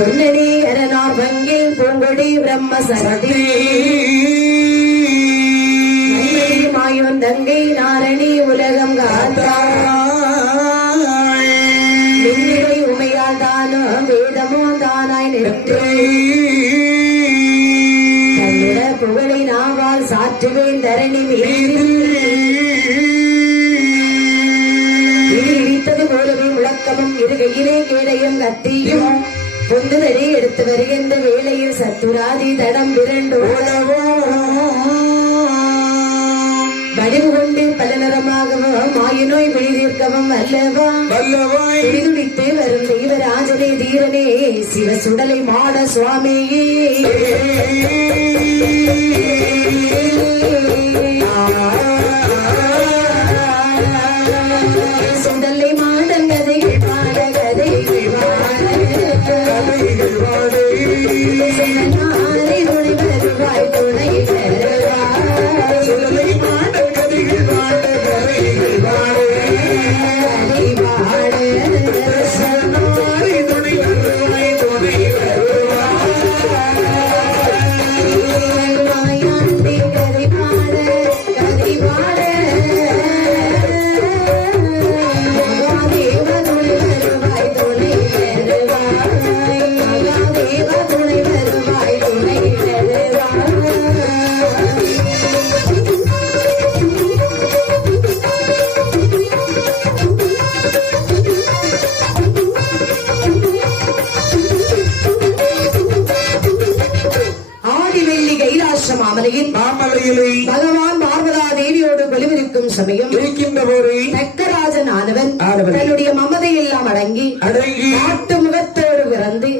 சொன்னனே அரணார் வங்கில் பூங்கொடி பிரம்மசக்தி மாயோன் தங்கை நாரணி உலகம் காத்தாய் மின்னிடை உமையால் தானோ வேதமோ தானாய் நின்று தன்னிட புகழை நாவால் சாற்றுவேன் தரணி மீது இடித்தது போலவே முழக்கமும் இருகையிலே கேடையும் கத்தியும் பொந்துதறி எடுத்து வருகின்ற வேளையில் சத்துராதி தடம் விரண்டு வடிவு கொண்டு பல நிறமாகவும் மாயினோய் விழிதீர்க்கவும் அல்லவா விழிதுடித்து வரும் தெய்வராஜனே தீரனே சிவ சுடலை மாட சுவாமியே சுடலை மாடன் கதைகள் பாட கதைகள் வருவாய் துணை சுடலை மாடன் கதைகள் பாட கதைகள் துணை வருவாய் துணை பகவான் பார்வதா தேவியோடு கொலுவிருக்கும் சமயம் இருக்கின்ற போது நக்கராஜன் ஆனவன் தன்னுடைய மமதை எல்லாம் அடங்கி நாட்டு முகத்தோடு பிறந்து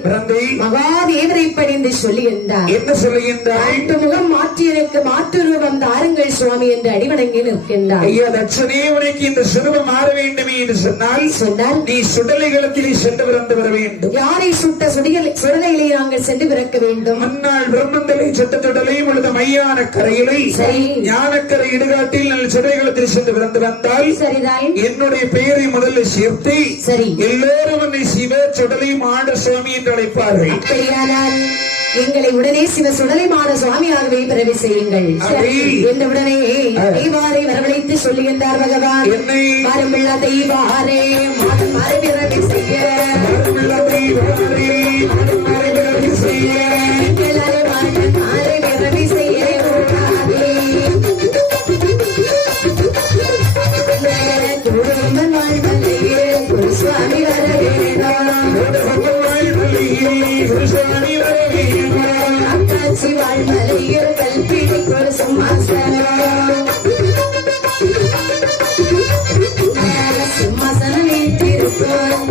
மகாதேவரை பணிந்து சொல்லுகின்றார். என்ன சொல்லுகின்றார்? நாட்டு முகம் மாற்றி எனக்கு மாற்று ரூபம் தாருங்கள் சுவாமி என்று அடிவணங்கி நிற்கின்றார். ஐயா தட்சனே உனக்கு இந்த சிறுவம் மாற வேண்டுமே என்று சொன்னால் நீ சுடலைகளத்திலே சென்று பிறந்து வர வேண்டும். யாரை சுட்ட சுடலையிலே நாங்கள் சென்று பிறக்க வேண்டும். மன்னாள் பிரம்மந்தலை சுட்ட சுடலை பொழுது மையான கரையிலே ஞானக்கரை இடுகாட்டில் நல்ல சிறைகளத்தில் சென்று பிறந்து வந்தால் சரிதான் என்னுடைய பெயரை முதல்ல சேர்த்து சரி எல்லோரும் என்னை சிவ சுடலை மாட சுவாமி என்று அழைப்பார்கள். அப்படியானால் எங்களை உடனே சிவ சுடலை மாட சுவாமியாகவே பிறவி செய்யுங்கள் என்ற உடனே தெய்வாரை வரவழைத்து சொல்லுகின்றார் பகவான். என்னை வரமில்லா தெய்வாரே மரபிறவி செய்ய சுவாமி வர அக்காட்சி வாழ்மலையில் கல்பிடி ஒரு சிம்மாசனம் வீட்டிருக்கோம்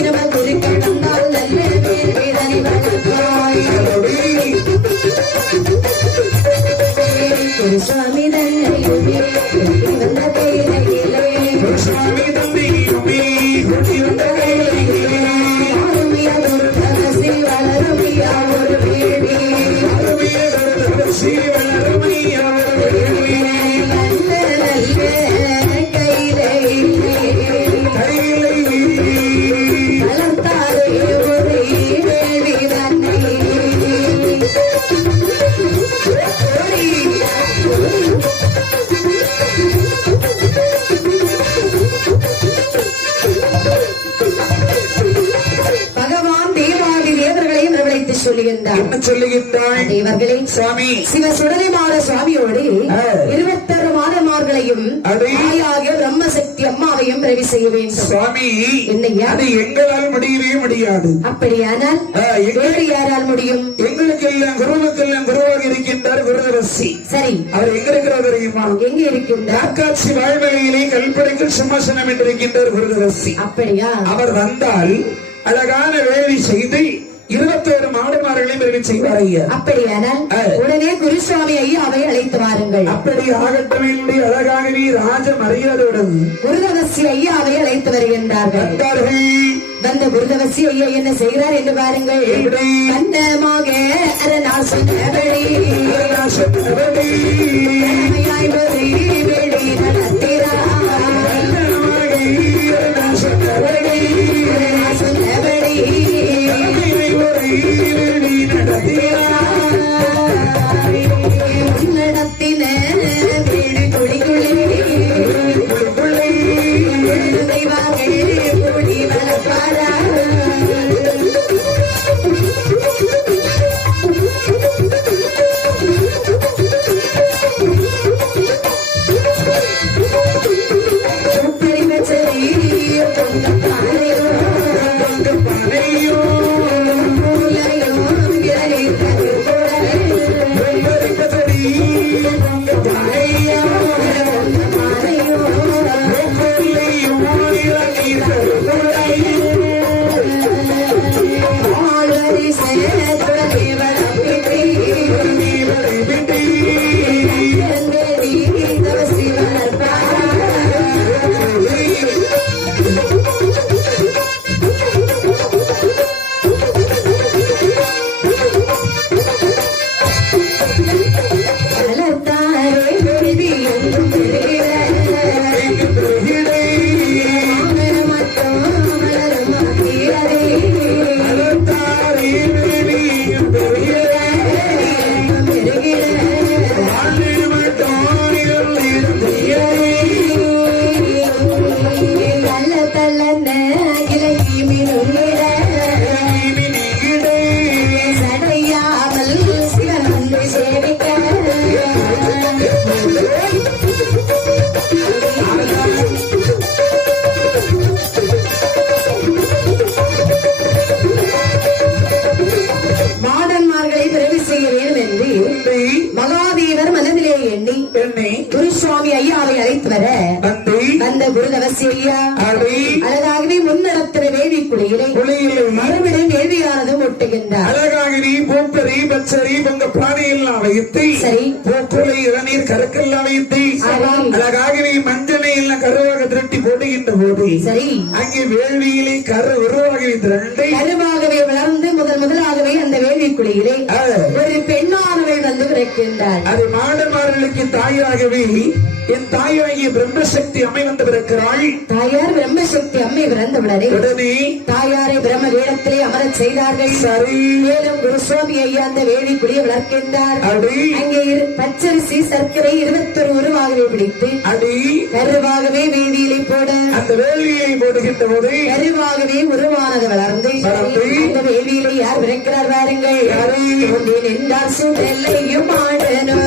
நமக்கு கடந்தால் நல்ல வேதனை சுவாமி தன்னையுமே வந்த கையிலே சுவாமி தந்தையுமே வந்த கையிலே வளருமியா ஒரு வேடி வளருமியா ஒரு நல்ல நல்ல கையிலே வளர்த்தாரே ஒரு வேடி தன்னை தேவர்களே சுவாமி சிவ சுடலைமாட சுவாமியோடு 21 மாதமார்களையும் பிரம்மசக்தி அம்மாவையும் ரவி செய்ய வேண்டும். சுவாமி என்னையா அது எங்களால் முடியவே முடியாது. அப்படியானால் வேறு யாரால் முடியும்? எங்களுக்கு எல்லாம் குருவுக்கெல்லாம் குருவாக இருக்கின்றார் குருதரசி. சரி அவர் எங்க இருக்கிறார் தெரியுமா? எங்க இருக்கின்றார்? அக்காட்சி வாழ்வலையிலே கல்பனைக்கு சிம்மாசனம் என்று இருக்கின்றார் குருதரசி. அப்படியா? அவர் வந்தால் அழகான வேலை செய்து 21 மாடுமார்களையும் பெருமை செய்வார் ஐயா. அப்படியானால் உடனே குருசுவாமி ஐயாவை அழைத்து வாருங்கள். அப்படி ஆகட்டும் என்று அழகாகவே ராஜ மரியாதையுடன் குருதவசி ஐயாவை அழைத்து வருகின்றார்கள். வந்த குருதவசி ஐயா என்ன செய்கிறார் என்று பாருங்கள். கண்டமாக நடத்தினார் மகாதேவர் மனதிலே எண்ணி குருசுவாமி ஐயாவை அழைத்து வர வந்த குருதவசி ஐயா அழகாகவே முன்னடத்தின வேதி குளியிலே மறுபடியும் வேதியானது ஒட்டுகின்றார். அழகாகவே பூப்பரி பச்சரி பொங்க பானையெல்லாம் வைத்து சரி பூப்புலை இளநீர் கருக்கெல்லாம் வைத்து அழகாகவே மஞ்சளை எல்லாம் கருவாக திரட்டி போடுகின்ற போது சரி அங்கே வேள்வியிலே கரு உருவாகவே திரண்டு கருவாகவே வளர்ந்து முதலாகவே அந்த வேள்வி குளியிலே ஒரு பெண்ணானவள் வந்து பிறக்கின்றார். அது மாடமார்களுக்கு தாயாகவே என் தாயாகிய பிரம்மசக்தி அம்மை வந்து பிறக்கிறாள். தாயார் பிரம்மசக்தி அம்மை பிறந்தவுடனே உடனே தாயாரை பிரம்ம வேடத்திலே அமரச் செய்தார்கள். சரி மேலும் குருசுவாமி ஐயா அந்த வேள்வி குடியை வளர்க்கின்றார். அங்கே பச்சரிசி சர்க்கரை 21 உருவாகவே பிடித்து கருவாகவே வேதியிலே போட அந்த வேள்வியை போடுகின்ற போது கருவாகவே உருவானது வளர்ந்து அந்த வேள்வியிலே யார் பிறக்கிறார் பாருங்கள். என்றார் சுடலையும் ஆடனும்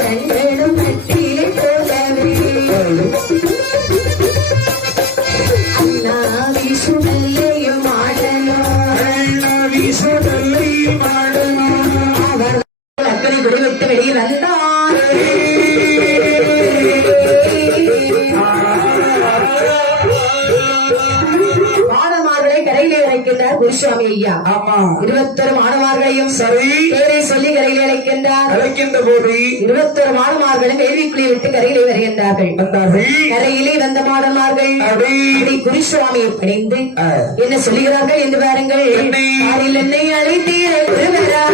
கண்களும் நட்டிலே போலவே அண்ணாவி சுடலையும் ஆடனும் அவர் அக்கறை விடுவிட்டு வெளியே வந்தார். கரையிலே அழைக்கின்றார் குருசுவாமி ஐயா. 21 மாணவர்களையும் சரி பேரை சொல்லி கரையிலே அழைக்கின்ற போது 21 மாணவர்களும் வேள்விக்குள்ளே விட்டு கரையிலே வருகின்றார்கள். கரையிலே வந்த மாணவர்கள் குருசுவாமியை பணிந்து என்ன சொல்லுகிறார்கள் என்று பாருங்கள். என்னை அழைத்தீர குருவரா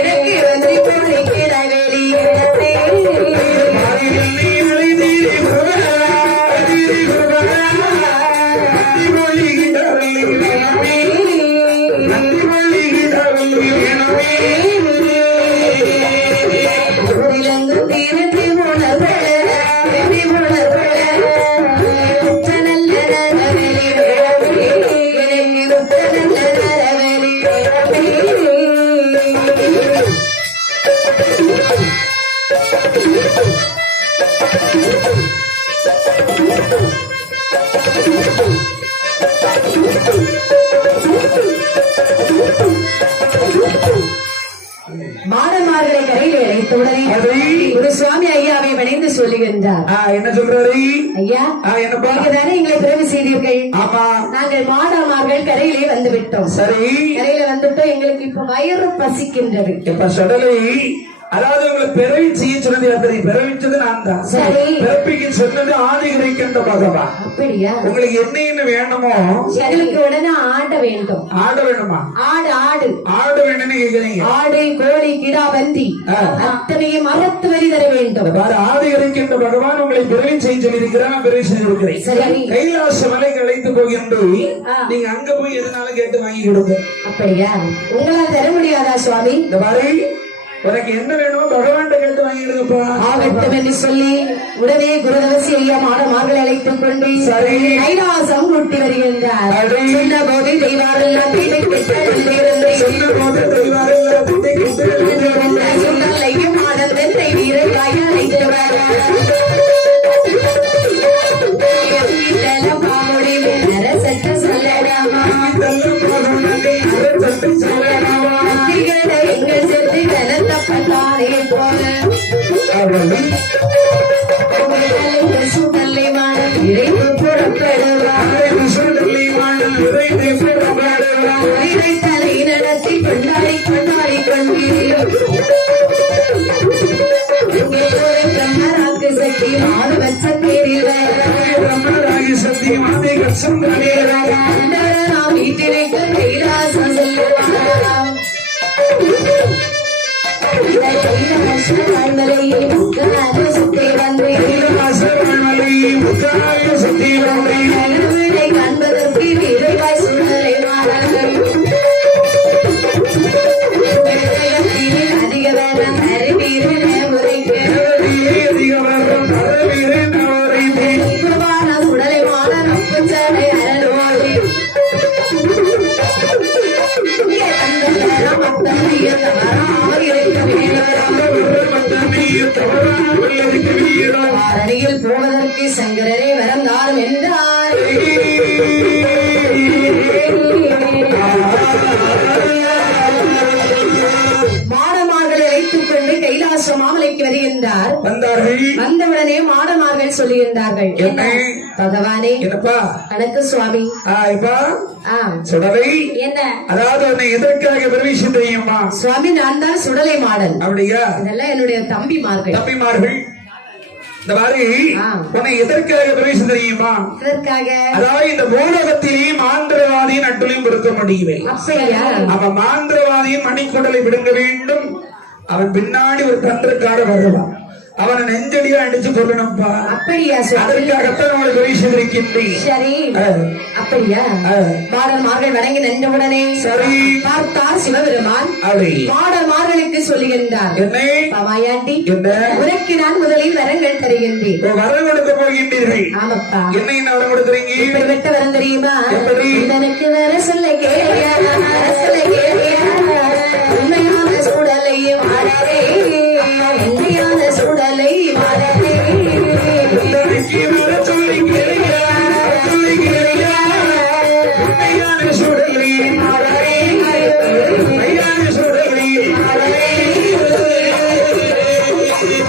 எனக்கு வந்து வேலி மாடமார்களை கரையிலே அழைத்தவுடனே குருசுவாமி ஐயாவை வணைந்து சொல்லுகின்றார். என்ன சொல்றாரு ஐயா? நீங்க தானே எங்களை பிறகு செய்தீர்கள். நாங்கள் மாடமார்கள் கரையிலே வந்து விட்டோம். சரி கரையில வந்துட்டோம். எங்களுக்கு இப்ப வயிறு பசிக்கின்றது. இப்ப சடலை அதாவது உங்களை பிறவி செய்ய சொன்னது யாரு? பிறவிச்சது நான் தான். சரி. பிறப்பிக்கு சொன்னது ஆதி கிடைக்கின்ற பகவான். அப்படியா? உங்களுக்கு என்ன வேணுமோ எங்களுக்கு உடனே ஆட வேண்டும். ஆட வேணுமா? ஆடு ஆடு ஆட வேணும்னு கேக்குறீங்க. ஆடு கோழி கிடா பந்தி அத்தனையும் அறத்து வரி தர வேண்டும். ஆதி கிடைக்கின்ற பகவான் உங்களை பிறவி செய்ய சொல்லியிருக்கிறார். நான் பிறவி செய்திருக்கிறேன். சரி. கைலாச மலைக்கு அழைத்து போகின்றோம். நீங்க அங்க போய் எதனாலும் கேட்டு வாங்கி கொடுங்க. அப்படியா? உங்களால் தர முடியாதா சுவாமி? இந்த மாதிரி உனக்கு என்ன வேணுமோ பகவான் கேட்டு வாங்கிடுங்கப்பா. ஆகட்டும் என்று சொல்லி உடனே குருதவசி ஐயா மாடமார்கள் அழைத்துக் கொண்டு சரி கைலாசம் கூட்டி வருகின்றார். சொன்ன போது தெய்வாரெல்லாம் சொன்ன போது தெய்வாரெல்லாம் மாடல் வெந்தை வீரராக அழைத்து வர சட்ட சொல்லலாமா எங்கள் செத்து கலந்தப்பட்டாரே போல சுடலை மாடல் இறைவு புறப்படுவார். தலை நடத்தி கொண்டாடி கொண்டாடி கொண்டீர்கள் பிரம்மராக்கு சக்தி மாடு வச்ச பேரில் நாம் வீட்டிற்கு கைலாசம் செல்லுவாராம். சுத்தி வந்து காண்பதற்கு வீரவாய் சூழலை மாறார்கள். அதிக வேதம் அறிவீரன முறைக்கு சுடலை மாட நப்புச்சடை அரண்வாழி அருகில் போவதற்கு சங்கரரே வரம் தாரும் என்றார். மாடமார்களை வைத்துக் கொண்டு கைலாச மாமலைக்கு வருகின்றார். வந்தவுடனே மாடமார்கள் சொல்லுகின்றார்கள், பகவானே கணக்கு சுவாமி சுடலை என்ன அதாவது உன்னை எதற்காக பிரவேசம் தெரியுமா? சுவாமி நான் தான் சுடலை மாடல். அப்படியா? இதெல்லாம் என்னுடைய தம்பிமார்கள். இந்த மாதிரி உன்னை எதற்காக பிரவேசம் தெரியுமா? அதாவது இந்த பூலோகத்திலே மாந்திரவாதியின் அட்டுளையும் கொடுக்க முடியவில்லை. அப்படியா? அவன் மாந்திரவாதியின் மணிக்குடலை விடுங்க வேண்டும். அவன் பின்னாடி ஒரு தந்திரக்காரர் வருவான். அவனை நெஞ்சடியா அடிச்சு கொள்ளணும்ப்பா. அப்படியா? அதற்காகத்தான் அவளை பிரவேசம் இருக்கின்றேன். சரி அப்படியா? மாடல்மார்கள் வணங்கி நின்றவுடனே சரி பார்த்தார் சிவபெருமான். மாடல்மார்களுக்கு சொல்லுகின்றார், பாவாயாண்டி உனக்கு நான் முதலில் வரங்கள் தருகின்றேன். வரம் கொடுக்க போகின்றீர்கள்? ஆமாப்பா. என்ன வரம் கொடுக்குறீங்க? இப்படி விட்ட வரம் தெரியுமா? எனக்கு வர சொல்ல கேளியா உண்மையான சூழலையும் ஆடவே உண்மையான சூழலை மாடவே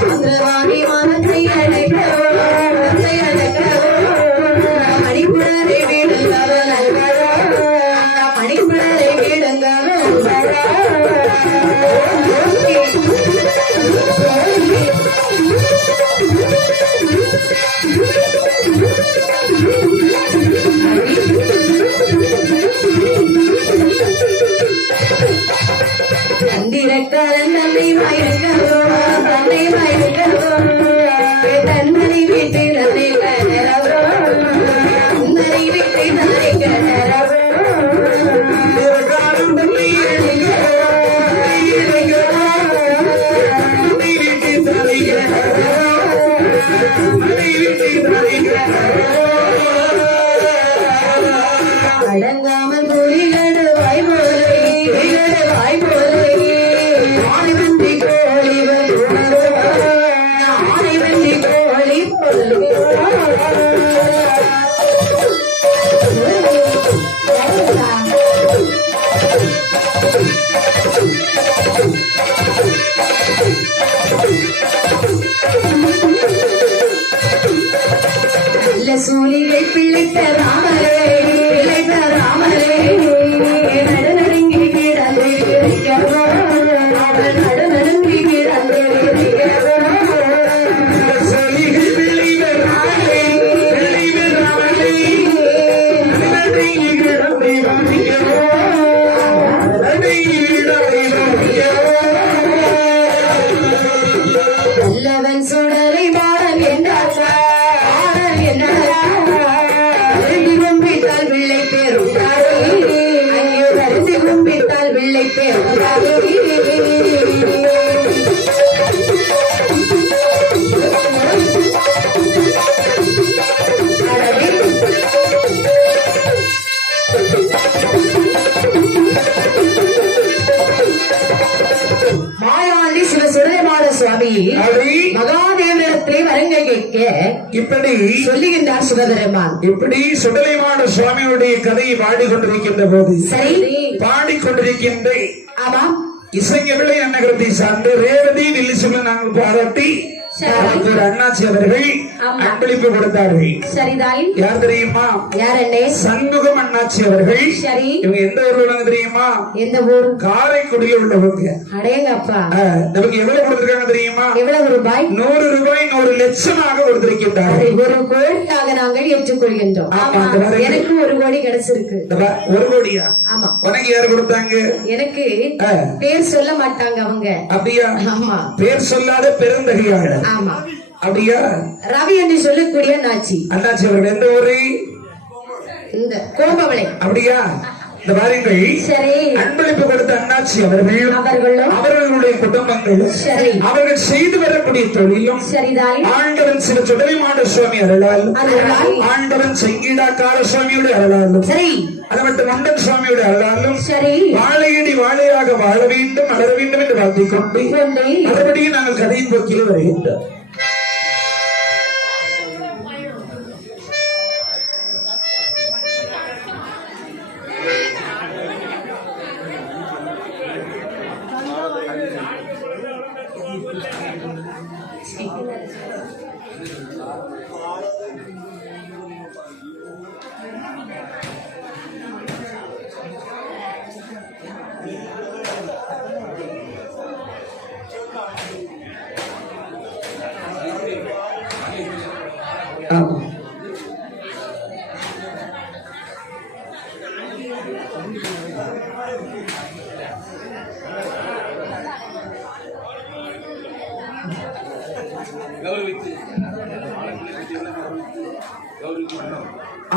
மந்திரவாணி மனத்தை மணிப்புடரை வீடுங்கவன் மணிப்புடரை வீடுங்கவன் தந்திரக்காரன் தன்னை மயக்கவோ தன்னை மயக்கவோ தன்னை வீட்டு தன்னை கணரவோ தன்னை வீட்டு தன்னை கணரவோ அடங்காமல் கூலிகளு வாய் போலே வாய் போலே ஆனை வண்டி கோழி ஆனை வண்டி கோழி நல்ல சூலிகள் பிள்ளைத்த ராமரே பிள்ளைத்த ராமரே நடுநடுங்கி கிடந்து நடுநடுங்கி கிடந்து இப்படி சொல்லுகின்றார் சிவபெருமான். இப்படி சுடலைமாட சுவாமியுடைய கதையை பாடிக்கொண்டிருக்கின்ற போது சரி பாடிக்கொண்டிருக்கின்ற ஆமாம் இசைஞர்களை நகரத்தை சார்ந்து ரேவதி வில்லிசுமன் நாங்கள் பாராட்டி ஒரு அண்ணாச்சி அவர்கள் அன்பளிப்பு கொடுத்தார்கள். சரிதாய். யார் தெரியுமா? யார் அண்ணே? சண்முகம் அண்ணாச்சி அவர்கள். சரி. இவங்க எந்த ஊர்ல உள்ளவங்க தெரியுமா? எந்த ஊர்? காரைக்குடியில் உள்ளவங்க. அடேங்கப்பா. நமக்கு எவ்வளவு கொடுத்திருக்காங்க தெரியுமா? எவ்வளவு ரூபாய்? 100 ரூபாய் 100 லட்சமாக கொடுத்திருக்கின்றார்கள். 1 கோடியாக நாங்கள் ஏற்றுக்கொள்கின்றோம். எனக்கு 1 கோடி கிடைச்சிருக்கு. 1 கோடியா? ஆமா. உனக்கு யார் கொடுத்தாங்க? எனக்கு பேர் சொல்ல மாட்டாங்க அவங்க. அப்படியா? ஆமா. பேர் சொல்லாத பெருந்தகையாளர். ஆமா. அப்படியா? ரவி என்று சொல்லக்கூடிய அண்ணாச்சி. அண்ணாச்சி அவர்கள் எந்த ஊரு? இந்த கோபவளை. அப்படியா? இந்த பாருங்கள். சரி. அன்பளிப்பு கொடுத்த அண்ணாச்சி அவர்களும் அவர்களுடைய குடும்பங்களும் சரி அவர்கள் செய்து வரக்கூடிய தொழிலும் சரிதாய். ஆண்டவன் சில சுடலைமாட சுவாமி அருளாலும் ஆண்டவன் செங்கீடாக்கார சுவாமியுடைய அருளாலும் சரி அது மட்டும் மண்டன் சுவாமியுடைய அருளாலும் சரி வாழையடி வாழையாக வாழ வேண்டும் வளர வேண்டும் என்று வாழ்த்திக் கொண்டு மறுபடியும் நாங்கள் கதையின் போக்கில் வருகின்றோம்.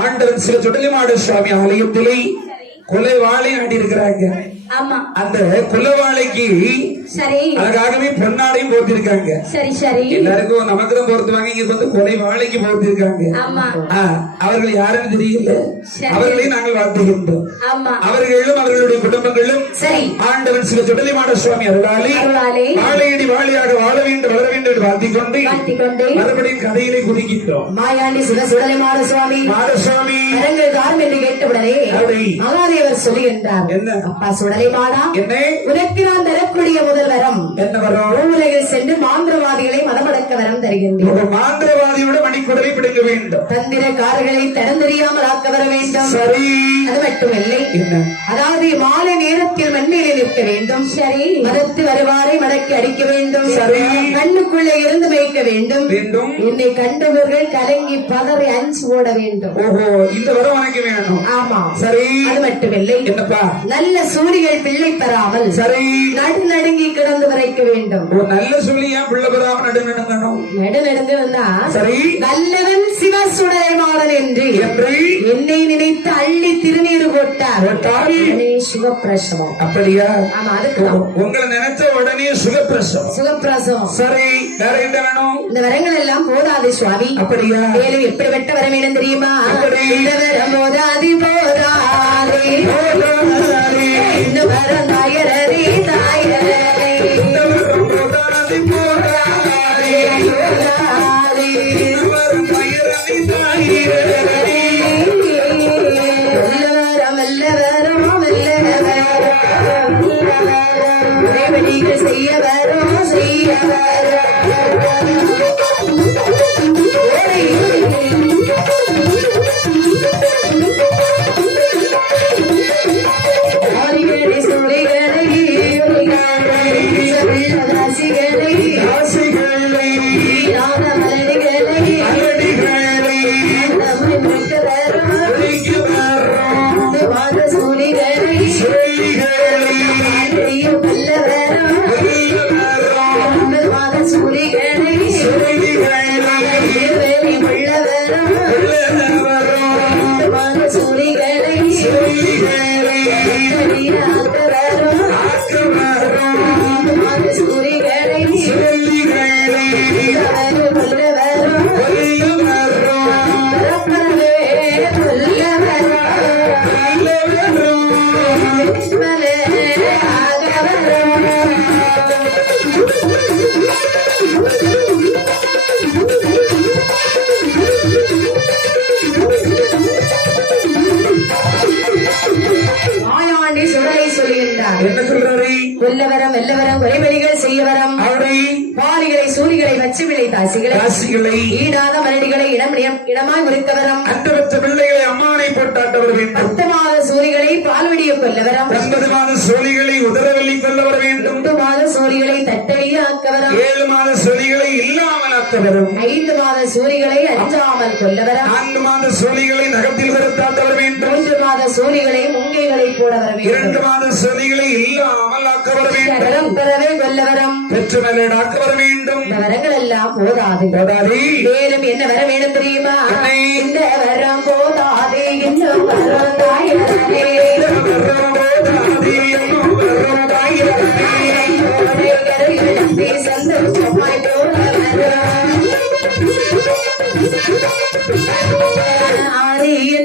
ஆண்டவன் சில சுடலைமாட சுவாமி ஆலயத்திலே கொலை வாழை ஆடி இருக்கிறாங்க. அந்த குலவாளைக்கு சரி அதுக்காகவே பொன்னாடையும் போட்டிருக்காங்க. சரி சரி எல்லாருக்கும் நமக்கு தான் போர்த்துவாங்க. இங்க வந்து கொலை வாழைக்கு போட்டிருக்காங்க. அவர்கள் யாருன்னு தெரியல. அவர்களையும் நாங்கள் வாழ்த்துகின்றோம். அவர்களும் அவர்களுடைய குடும்பங்களும் ஆண்டவன் சில சுடலைமாட சுவாமி அருளாலே வாழையடி வாழையாக வாழ வேண்டும் வளர வேண்டும் என்று வாழ்த்திக் கொண்டு மறுபடியும் கதையிலே குதிக்கின்றோம். மாயாண்டி சில சுடலைமாட சுவாமி மாடசுவாமி என்று கேட்டவுடனே மகாதேவர் சொல்லுகின்றார். என்ன அப்பா சுடலைமாடா, என்ன உனக்கு நான் தரக்கூடிய முதல் வரம் என்ன வரம்? உலகில் சென்று மாந்திரவாதிகளை மதமடக்க வரம் தருகின்றேன். மாந்திரவாதியோட மணிக்குடலை பிடிக்க வேண்டும். தந்திரக்காரர்களை தடம் தெரியாமல் ஆக்க வர வேண்டும். சரி. அது மட்டுமில்லை, அதாவது மாலை நேரத்தில் மண்ணிலே நிற்க வேண்டும். சரி. மதத்து வருவாரை மடக்கி அடிக்க வேண்டும். சரி. கண்ணுக்குள்ளே இருந்து வைக்க வேண்டும். வேண்டும். என்னை கண்டவர்கள் கலங்கி பதறி அஞ்சு ஓட வேண்டும். ஓஹோ, இந்த வரம் உனக்கு வேணும். ஆமா. சரி. அது மட்டுமில்லை, என்னப்பா, நல்ல சூரியல் பிள்ளை பெறாமல் சரி நடுநடுங்கி கிடந்து வரைக்க வேண்டும். நல்ல சொல்லியா பிள்ளை பெறாம நடுநடுங்கணும். நடுநடுங்கு வந்தா சரி. நல்லவன் சிவ சுடலைமாடன் என்று என்னை நினைத்து அள்ளி திருநீர் போட்டார். சுகப்பிரசவம். அப்படியா? ஆமா, அதுக்கு உங்களை நினைச்ச உடனே சுகப்பிரசவம். சுகப்பிரசவம். சரி. வேற என்ன வேணும்? இந்த வரங்கள் எல்லாம் போதாது சுவாமி. அப்படியா? மேலும் எப்படிப்பட்ட வர வேணும் தெரியுமா? இந்த வரம் போதாதி போதாதே இந்த வரம் தாயரே தாயரே இந்த வரம் போதாதி போதாதே போதாதே இந்த வரம் தாயரே தாயரே வல்லவரம் வல்லவரம் வல்லவரம் உறைவடிகள் செய்ய வரும் செய்ய வரும் சூரிகளை கொல்லவரம் வெல்லவரம் குறைவெளிகள் செய்யவரம் அவரை பாலிகளை சூரிகளை வச்சுவிளை தாசிகளை ராசிகளை ஈடாத மலடிகளை இடமாய் உரைத்தவரம் அந்தவற்ற பிள்ளைகளை அம்மானை போட்டாட்டவர் வேண்டும் 10 மாத சூரிகளை பால்வடிய கொல்லவரம் 9 மாத சோழிகளை உதரவெள்ளி கொள்ளவர் வேண்டும் 8 மாத சூரிகளை தட்டையே ஆக்கவரம் 7 மாத சோழிகளை இல்லாமல் ஆக்கவரும் 5 மாத சூரிகளை அஞ்சாமல் கொல்லவரம் 4 மாத சோழிகளை நகத்தில் வருத்தாட்டவர் வேண்டும் 3 மாத சூரிகளை முங்கைகளை போடவர வேண்டும் 2 மாத சோழிகளை இல்லாமல் ஆக்கவர் வேண்டும் வரம் பெறவே கொல்லவரம் பெற்று மேலாக்க வர வேண்டும் இந்த வரங்கள் எல்லாம் போதாது போதாதே மேலும் என்ன வர வேணும் தெரியுமா என்ன? இந்த வரம் போதாது இன்னும் வரம் தாயரே சந்தோஷமாய் ஆரிய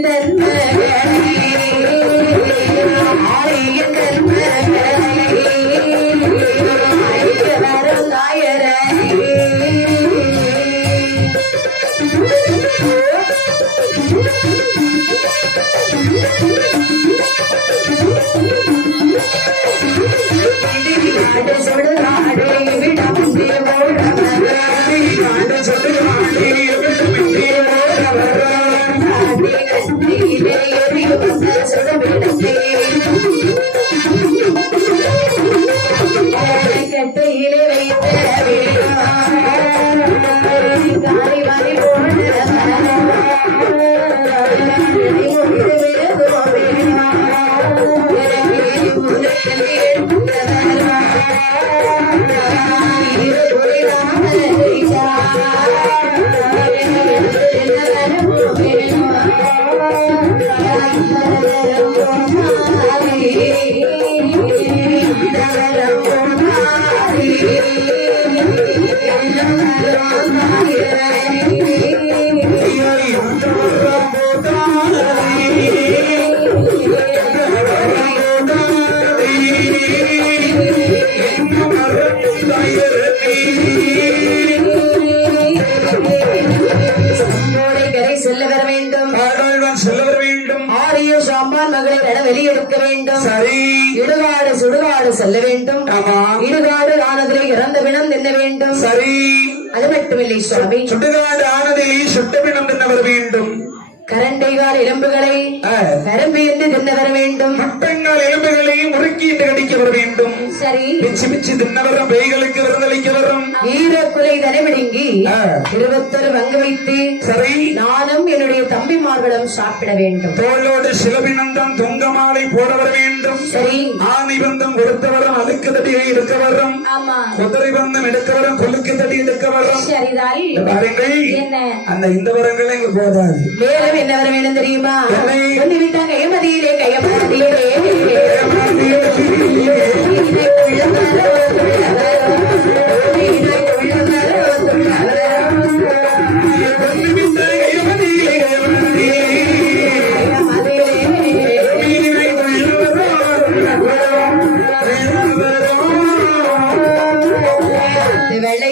வரம் தாயரே கட்டையிலே செல்ல வர வேண்டும் செல்ல வர வேண்டும் ஆரிய சாம்பான் மகளை வெளியெடுக்க வேண்டும் சரி இடுகாடு சுடுகாடு செல்ல வேண்டும் ஆமா இடுகாடு ஆனதிலே இறந்த பிணம் தின்ன வேண்டும் சரி அது மட்டுமில்லை சுவாமி சுடுகாடு ஆனதிலே சுட்டபிணம் தின்ன வர வேண்டும் கரண்டைகால் எலும்புகளை கரும்பு என்று தின்ன வர வேண்டும் மட்டங்கால் எலும்புகளை முறுக்கி என்று கடிக்க வர வேண்டும் சரி பிச்சு பிச்சு தின்ன வரும் பேய்களுக்கு விருந்தளிக்க வரும் ஈரக்குலை தலைவிடுங்கி 21 பங்கு வைத்து சரி நானும் என்னுடைய தம்பிமார்களும் சாப்பிட வேண்டும் தோளோடு சிலபினந்தம் தொங்க மாலை போட வர வேண்டும் சரி ஆணி பந்தம் கொடுத்த வரும் அதுக்கு தடியை எடுக்க வரும் ஆமா குதிரை பந்தம் எடுக்க வரும் கொல்லுக்கு தடி எடுக்க வரும் சரிதால் பாருங்கள் என்ன அந்த இந்த வரங்கள் எங்க போதாது மேலும் என்ன வர வேண்டும் தெரியுமா என்னை? சொல்லி விட்டாங்க கையமதியிலே கையமதியிலே வெள்ளை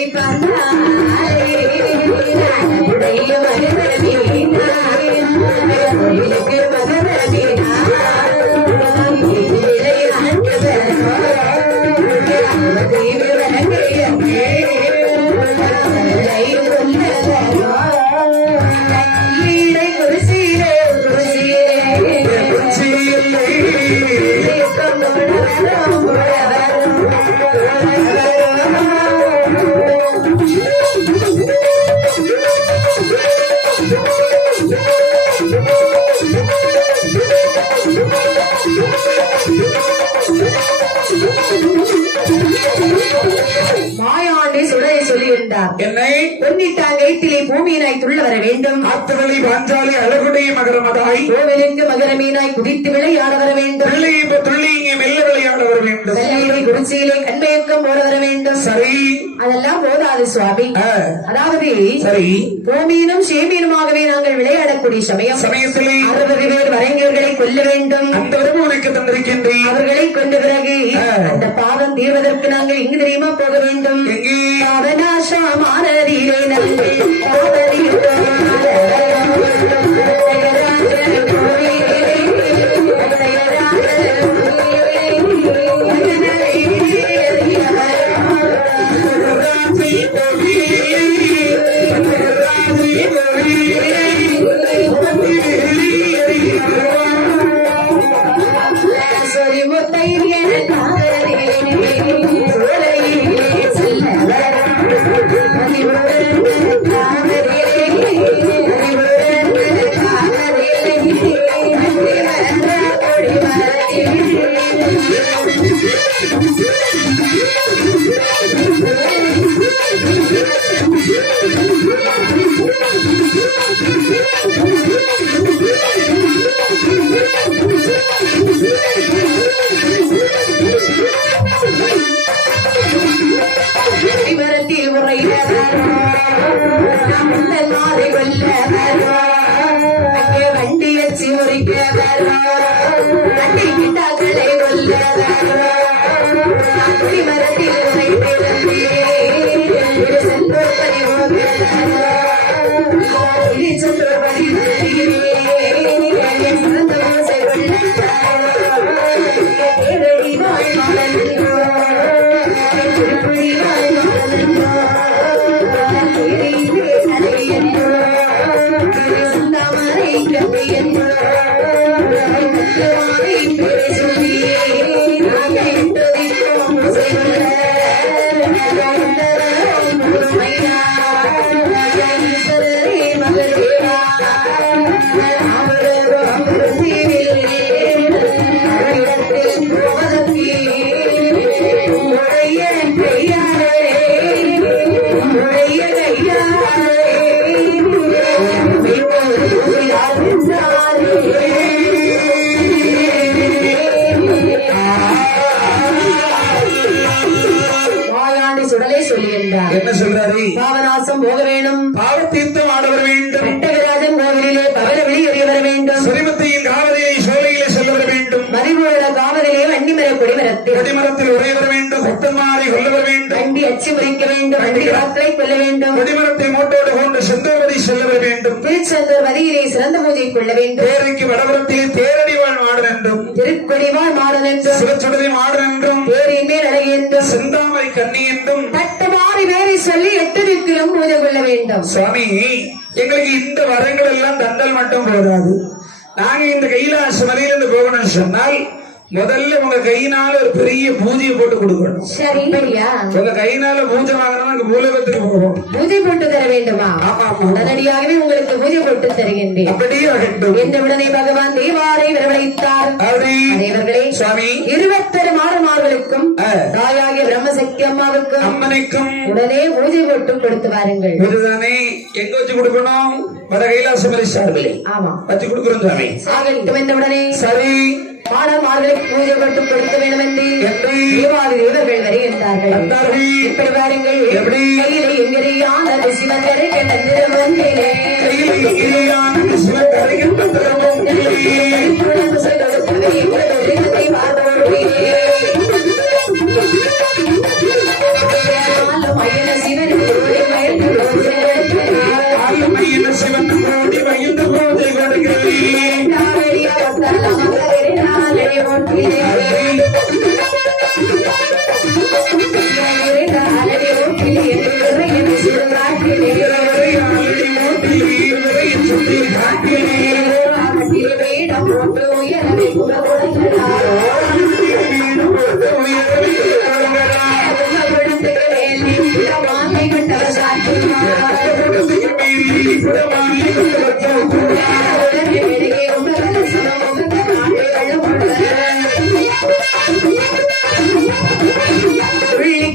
மாயாண்டி சுடரை சொல்லியிருந்தார் என்னை பொன்னிட்டாங்க எட்டிலே பூமியினாய் துள்ள வர வேண்டும் ஆத்துவலி பாஞ்சாலி அழகுடைய மகரமதாய் கோவிலுக்கு மகர மீனாய் குதித்து விளையாட வர வேண்டும் பிள்ளை இப்ப துள்ளி இங்கே மெல்ல விளையாட வர வேண்டும் வெள்ளையிலே குடிசையிலே கண்மயக்கம் போட வர வேண்டும் சரி அதெல்லாம் போதாது சுவாமி அதாவது சரி பூமியினும் சேமியனுமாகவே நாங்கள் விளையாடக்கூடிய சமயத்திலே 60 பேர் வரைஞர்களை கொல்ல வேண்டும் அந்த வரவு உனக்கு தந்திருக்கின்றேன் அவர்களை கொண்ட பிறகு அந்த பாவம் தீர்வதற்கு நாங்கள் எங்கு தெரியுமா போக வேண்டும் எங்கே பாவநாசமானதிலே நாங்கள் மரத்தில் உரைய மாறி கொல்ல அங்கே வண்டி வச்சு முறிக்க வண்டி கிட்டாக்களை கொல்ல மரத்தில் உரைப்பதி சென்றபடி சென்றபடி சிறந்த ஓசை கொள்ள என்ன சொல்றாரு? பாவநாசம் போக வேணும், பாவத்தீர்த்தம் ஆடவர் வேண்டும், வெட்டகராஜன் கோவிலிலே பவர வெளியேறி வர வேண்டும், சுரிமத்தையின் காவலியை சோலையிலே செல்ல வர வேண்டும், மதிமுழ காவலிலே வண்டிமர கொடிமரத்தில் கொடிமரத்தில் உரை வர வேண்டும், பக்தன்மாரை கொல்ல வர வேண்டும், வண்டி அச்சு முறிக்க வேண்டும், வண்டி வாக்களை கொள்ள வேண்டும், கொடிமரத்தை மோட்டோடு கொண்டு செந்தோவதி செல்ல வர வேண்டும், திருச்செந்தூர் வதியிலே சிறந்த பூஜை கொள்ள வேண்டும், தேரைக்கு வடபுறத்தில் தேரடிவாழ் மாடன் என்றும், திருக்கொடிவாழ் மாடன் என்றும், சிவச்சுடரி மாடன் என்றும், தேரின் மேல் அழகி என்றும், செந்தாமரை கன்னி என்றும் தட்டுமாறி வேலை சொல்லி 8 திக்கிலும் பூஜை கொள்ள வேண்டும். சுவாமி, எங்களுக்கு இந்த வரங்கள் எல்லாம் தண்டல் மட்டும் போதாது. நாங்க இந்த கைலாச மலையிலிருந்து போகணும்னு சொன்னால் முதல்ல உங்க கையினால ஒரு பெரிய பூஜையை போட்டு கொடுக்கணும். சரி, சரியா? உங்க கையினால பூஜை வாங்கணும், பூலகத்துக்கு போகும். பூஜை போட்டு தர வேண்டுமா? உடனடியாகவே உங்களுக்கு பூஜை போட்டு தருகின்றேன். அப்படியே ஆகட்டும். என்ற உடனே பகவான் தேவாரை வரவழைத்தார். தேவர்களே, சுவாமி, 21 மாறுமார்களுக்கும் தாயாகிய பிரம்மசக்தி அம்மாவுக்கும் அம்மனுக்கும் உடனே பூஜை போட்டு கொடுத்து வாருங்கள். இதுதானே எங்க வச்சு கொடுக்கணும்? வட கைலாச மலை சார்பிலே. ஆமா, வச்சு கொடுக்கிறோம் சுவாமி. ஆகட்டும். என்ற உடனே சரி, மாணவர்களுக்கு பூஜை போட்டு கொடுக்க வேண்டும் என்று தேவாதி தேவர்கள் வருகின்றார்கள். இப்படி பாருங்கள். எப்படி கையிலே எங்கிரியான சிவகரை கண்டந்திர வந்திலே சிவன் ஓடி வயந்து போதை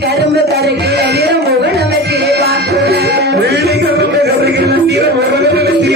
கரும்பு கருகிற முகணவத்திலே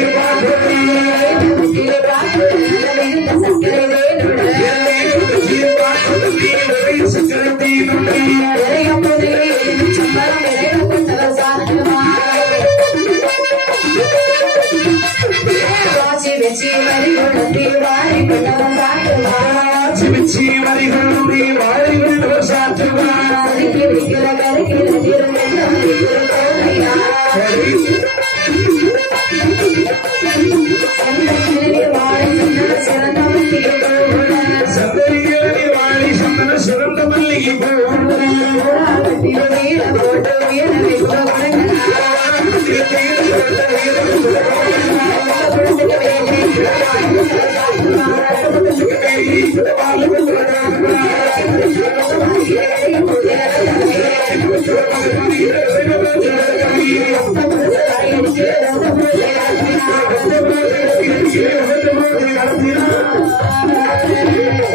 சிறந்த மல்லிகை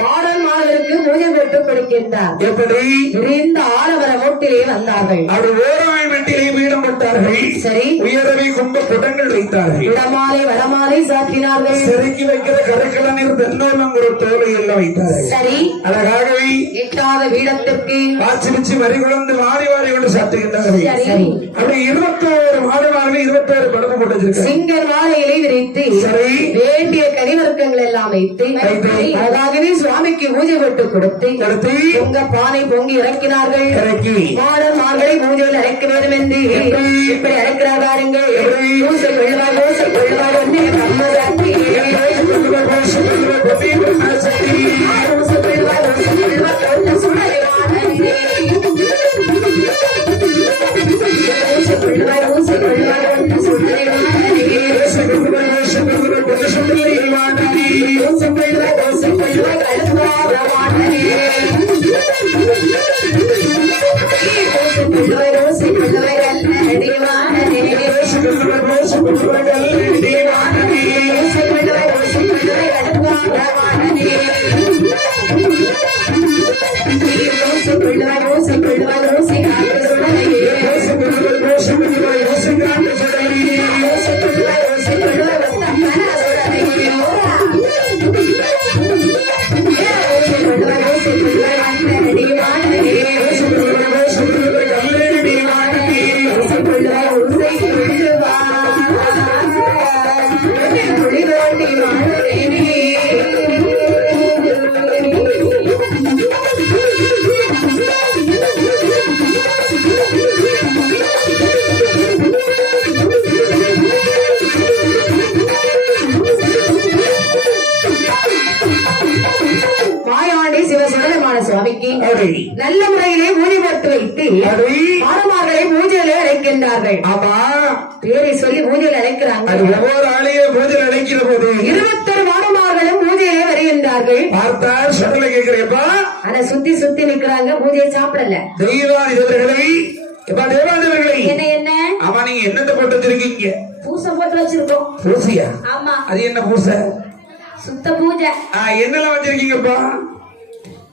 மாடன் மாதருக்கு பூஜை விட்டுக் கொடுக்கின்றார். எப்படி விரிந்த ஆலமர மூட்டிலே வந்தார்கள். அவர் ஓராய் வெட்டிலே வீடம் போட்டார்கள். சரி. உயரவை கும்ப குடங்கள் வைத்தார்கள். இடமாலை வடமாலை சாத்தினார்கள். செருக்கி வைக்கிற கரைக்கலநீர் தென்னோலம் ஒரு தோலை எல்லாம் வைத்தார்கள். சரி. அழகாகவே எட்டாத வீடத்திற்கு காட்சி வச்சு வரி குழந்து வாரி வாரி கொண்டு சாத்துகின்றார்கள். சரி. அப்படி 21 மாதமாக 21 படமும் போட்டு வச்சிருக்காங்க. சிங்கர் வாழையிலை விரித்து சரி வேண்டிய கனிவர்க்கங்கள் எல்லாம் வைத்து அழகாகவே சுவாமிக்கு பூஜை போட்டு கொடுத்து பொங்க பானை பொங்கி இறக்கினார்கள். மாடன் மார்களை பூஜையில் அழைக்க வேண்டும் என்று இப்படி அழைக்கிறார் பாருங்கள். பூசை கொள்வார் பூசை கொள்வார் என்று கம்மராட்டி நல்ல முறையிலே பூஜை போட்டு வைத்து மாணவர்களை பூஜையிலே அழைக்கின்றார்கள். ஆமா, பேரை சொல்லி பூஜையில் அழைக்கிறாங்க. ஒவ்வொரு ஆளையே பூஜையில் அழைக்கிற போது 21 மாணவர்களும் பூஜையிலே வருகின்றார்கள். பார்த்தா சொல்ல கேட்கிறேப்பா, ஆனா சுத்தி சுத்தி நிக்கிறாங்க, பூஜையை சாப்பிடல. தெய்வாதிபதிகளை தேவாதிபதிகளை என்ன என்ன ஆமா, நீங்க என்னத்தை போட்டு வச்சிருக்கீங்க? பூசை போட்டு வச்சிருக்கோம். பூசையா? ஆமா. அது என்ன பூசை? சுத்த பூஜை. என்னெல்லாம் வச்சிருக்கீங்கப்பா?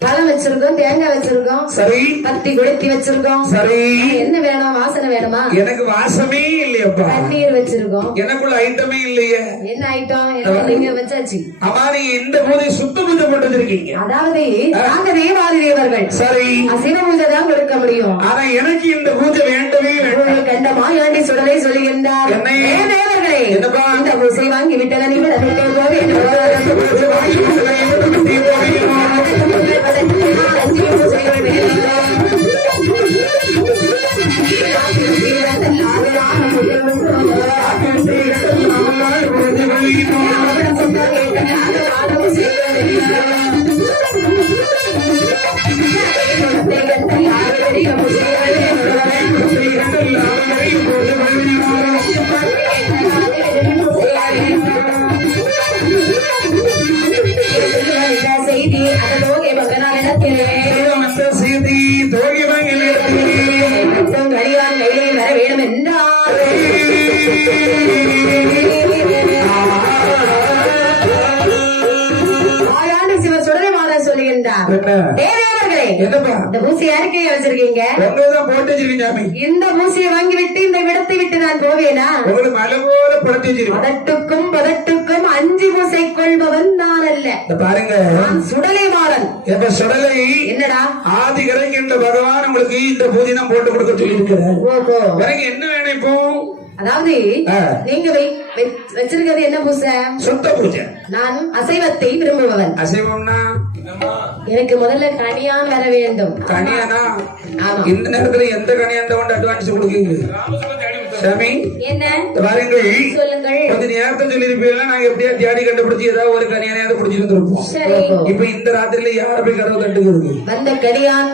பழம் வச்சிருக்கோம், தேங்காய் வச்சிருக்கோம், சரி, பத்தி கொளுத்தி வச்சிருக்கோம், சரி. என்ன வேணும்? வாசனை வேணுமா? எனக்கு வாசமே இல்லையப்பா. தண்ணீர் வச்சிருக்கோம். எனக்குள்ள ஐட்டமே இல்லையே. என்ன ஐட்டம்? என்ன வச்சாச்சு. அம்மா, நீங்க இந்த பூஜை சுத்த பூஜை போட்டு வச்சிருக்கீங்க. அதாவது நாங்க தேவாதி தேவர்கள், சரி, அசிவ பூஜை தான் கொடுக்க முடியும். ஆனா எனக்கு இந்த பூஜை வேண்டவே வேண்டும். கண்ட மாயாண்டி சுடலை சொல்லுகின்றார். தேவர்களே, இந்த பூஜை வாங்கி விட்டல நீங்கள் செய்தி அதோகே பகனான செய்தி தோகி வாங்கி கடிவான் கையிலே வர வேண்டும் என்றார். ஆயாண்டு சிவ சுடலைமான சொல்லுகின்றார். தேவர்களே, இந்த பூசி யாருக்கே வச்சிருக்கீங்க? போட்டு வச்சிருக்கீங்க. இந்த பூசியை வாங்கி விட்டு இந்த விடத்தை விட்டு நான் போவேனா? உங்களுக்கு மலை போல படுத்து வச்சிருக்கேன். பதட்டுக்கும் பதட்டுக்கும் 5 பூசை கொள்பவன் நான் அல்ல. பாருங்க, சுடலை மாறன். சுடலை என்னடா? ஆதி கரைக்கின்ற பகவான் உங்களுக்கு இந்த பூஜை தான் போட்டு கொடுக்க சொல்லி இருக்கிறார். என்ன வேணும் இப்போ? அதாவது நீங்க வச்சிருக்கிறது என்ன பூசை? சுத்த பூஜை. நான் அசைவத்தை விரும்புபவன். அசைவம்னா எனக்கு முதல்ல கனியான் வர வேண்டும். கனியானா? இந்த நேரத்துல எந்த கனியான் கொண்டு அட்வான்ஸ் கொடுக்கீங்க? சாமி, என்ன பாருங்கள், சொல்லுங்கள். கொஞ்ச நேரத்தை சொல்லிருப்பீங்களா, நாங்க எப்படியா தேடி கண்டுபிடிச்சு ஏதாவது ஒரு கனியானையாவது பிடிச்சிருந்திருப்போம். இப்ப இந்த ராத்திரில யார போய் கதவு தட்டுகிறது? வந்த கனியான்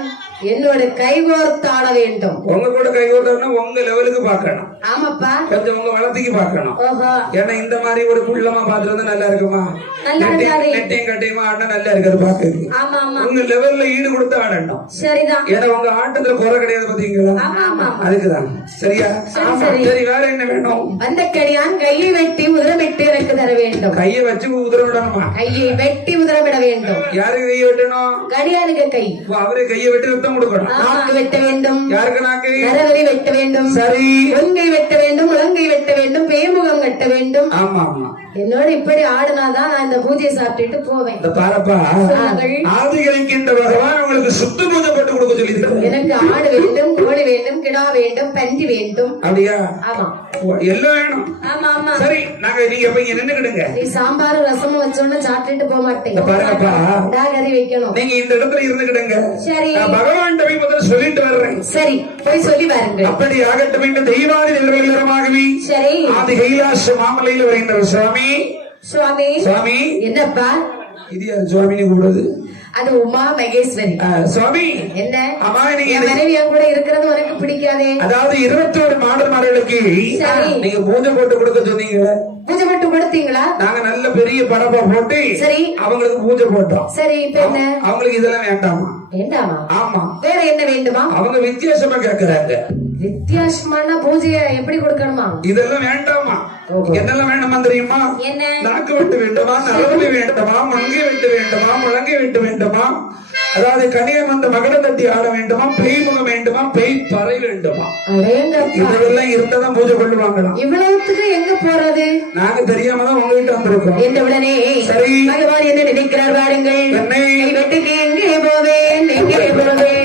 என்னோட கைகோர்த்தாட வேண்டும். உங்க கூட கைகோர்த்தா உங்க லெவலுக்கு பாக்கணும். ஆமாப்பா, கொஞ்சம் உங்க வளர்த்திக்கு பாக்கணும். ஏன்னா இந்த மாதிரி ஒரு குள்ளமா பாத்துட்டு நல்லா இருக்குமா? நெட்டையும் கட்டையுமா ஆடினா நல்லா இருக்காது பாக்குறது. உங்க லெவல்ல ஈடு கொடுத்து ஆடணும். சரிதான். ஏன்னா உங்க ஆட்டத்துல குறை கிடையாது பாத்தீங்களா? அதுக்குதான். சரியா? சரி, வேற என்ன வேணும்? வந்த கடியான் கையை வெட்டி உதரமிட்டு எனக்கு தர வேண்டும். கையை வச்சு உதரவிடணுமா? கையை வெட்டி உதரவிட வேண்டும். யாருக்கு கையை வெட்டணும்? கணியானுக்கு கை. அவரு கையை வெட்டி ரத்தம் கொடுக்கணும். நாக்கு வெட்ட வேண்டும். யாருக்கு நாக்கு? நரவரி வெட்ட வேண்டும். சரி. ஒங்கை வெட்ட வேண்டும், முழங்கை வெட்ட வேண்டும், பேமுகம் கட்ட வேண்டும். ஆமா ஆமா. என்னோட இப்படி ஆடுனாதான் நான் இந்த பூஜையை சாப்பிட்டுட்டு போவேன். பாரப்பா, ஆதிகளிக்கின்ற பகவான் உங்களுக்கு சுத்த பூஜை போட்டு கொடுக்க சொல்லி எனக்கு ஆடு வேண்டும், கோழி வேண்டும், கிடா வேண்டும், பன்றி வேண்டும். அப்படியா? ஆமா, எல்லாம் வேணும். ஆமா ஆமா. சரி, நாங்க நீங்க போய் நின்னுக்கிடுங்க. நீ சாம்பார் ரசமும் வச்சோன்னு சாப்பிட்டுட்டு போக மாட்டேன். பாருங்கப்பா, கறி வைக்கணும். நீங்க இந்த இடத்துல இருந்துக்கிடுங்க. சரி, பகவான் போய் முதல்ல சொல்லிட்டு வர்றேன். சரி, போய் சொல்லி பாருங்க. அப்படி ஆகட்டும் என்று தெய்வாதி நிலவரமாகவே சரி ஆதி கைலாச மாமலையில் வருகின்ற சுவாமி. சுவாமி சுவாமி என்னப்பா இது? யாரு சுவாமின்னு கூடுது? அது உமா மகேஸ்வரி. சுவாமி என்ன? அம்மா, நீங்க மனைவி கூட இருக்கிறது உனக்கு பிடிக்காதே? அதாவது 21 மாடர்களுக்கு நீங்க பூஜை போட்டு கொடுக்க சொன்னீங்க. பூஜை போட்டு கொடுத்தீங்களா? நாங்க நல்ல பெரிய பரப்பா போட்டு சரி அவங்களுக்கு பூஜை போட்டோம். சரி, இப்ப என்ன? அவங்களுக்கு இதெல்லாம் வேண்டாமா? வேண்டாமா? ஆமா. வேற என்ன வேண்டுமா? அவங்க வித்தியாசமா கேக்குறாங்க. வித்தியாசமான பூஜையை எப்படி கொடுக்கணுமா? இதெல்லாம் வேண்டாமா? என்னெல்லாம் வேண்டாமா தெரியுமா? என்ன? நாக்கு வெட்டு வேண்டுமா, நரவலி வேண்டுமா, மங்கை வெட்டு வேண்டுமா, முழங்கை வெட்டு வேண்டுமா, அதாவது கணியம் வந்து மகட தட்டி ஆட வேண்டுமா, பேய் முகம் வேண்டுமா, பேய் பறை வேண்டுமா? இதெல்லாம் இருந்தாதான் பூஜை கொள்ளுவாங்களாம். இவ்வளவுக்கு எங்க போறது? நாங்க தெரியாம தான் உங்ககிட்ட வந்திருக்கோம். எந்த உடனே சரி பகவான் என்ன நினைக்கிறார் பாருங்கள். என்னை வெட்டுக்கு எங்கே போவேன், எங்கே போவேன்,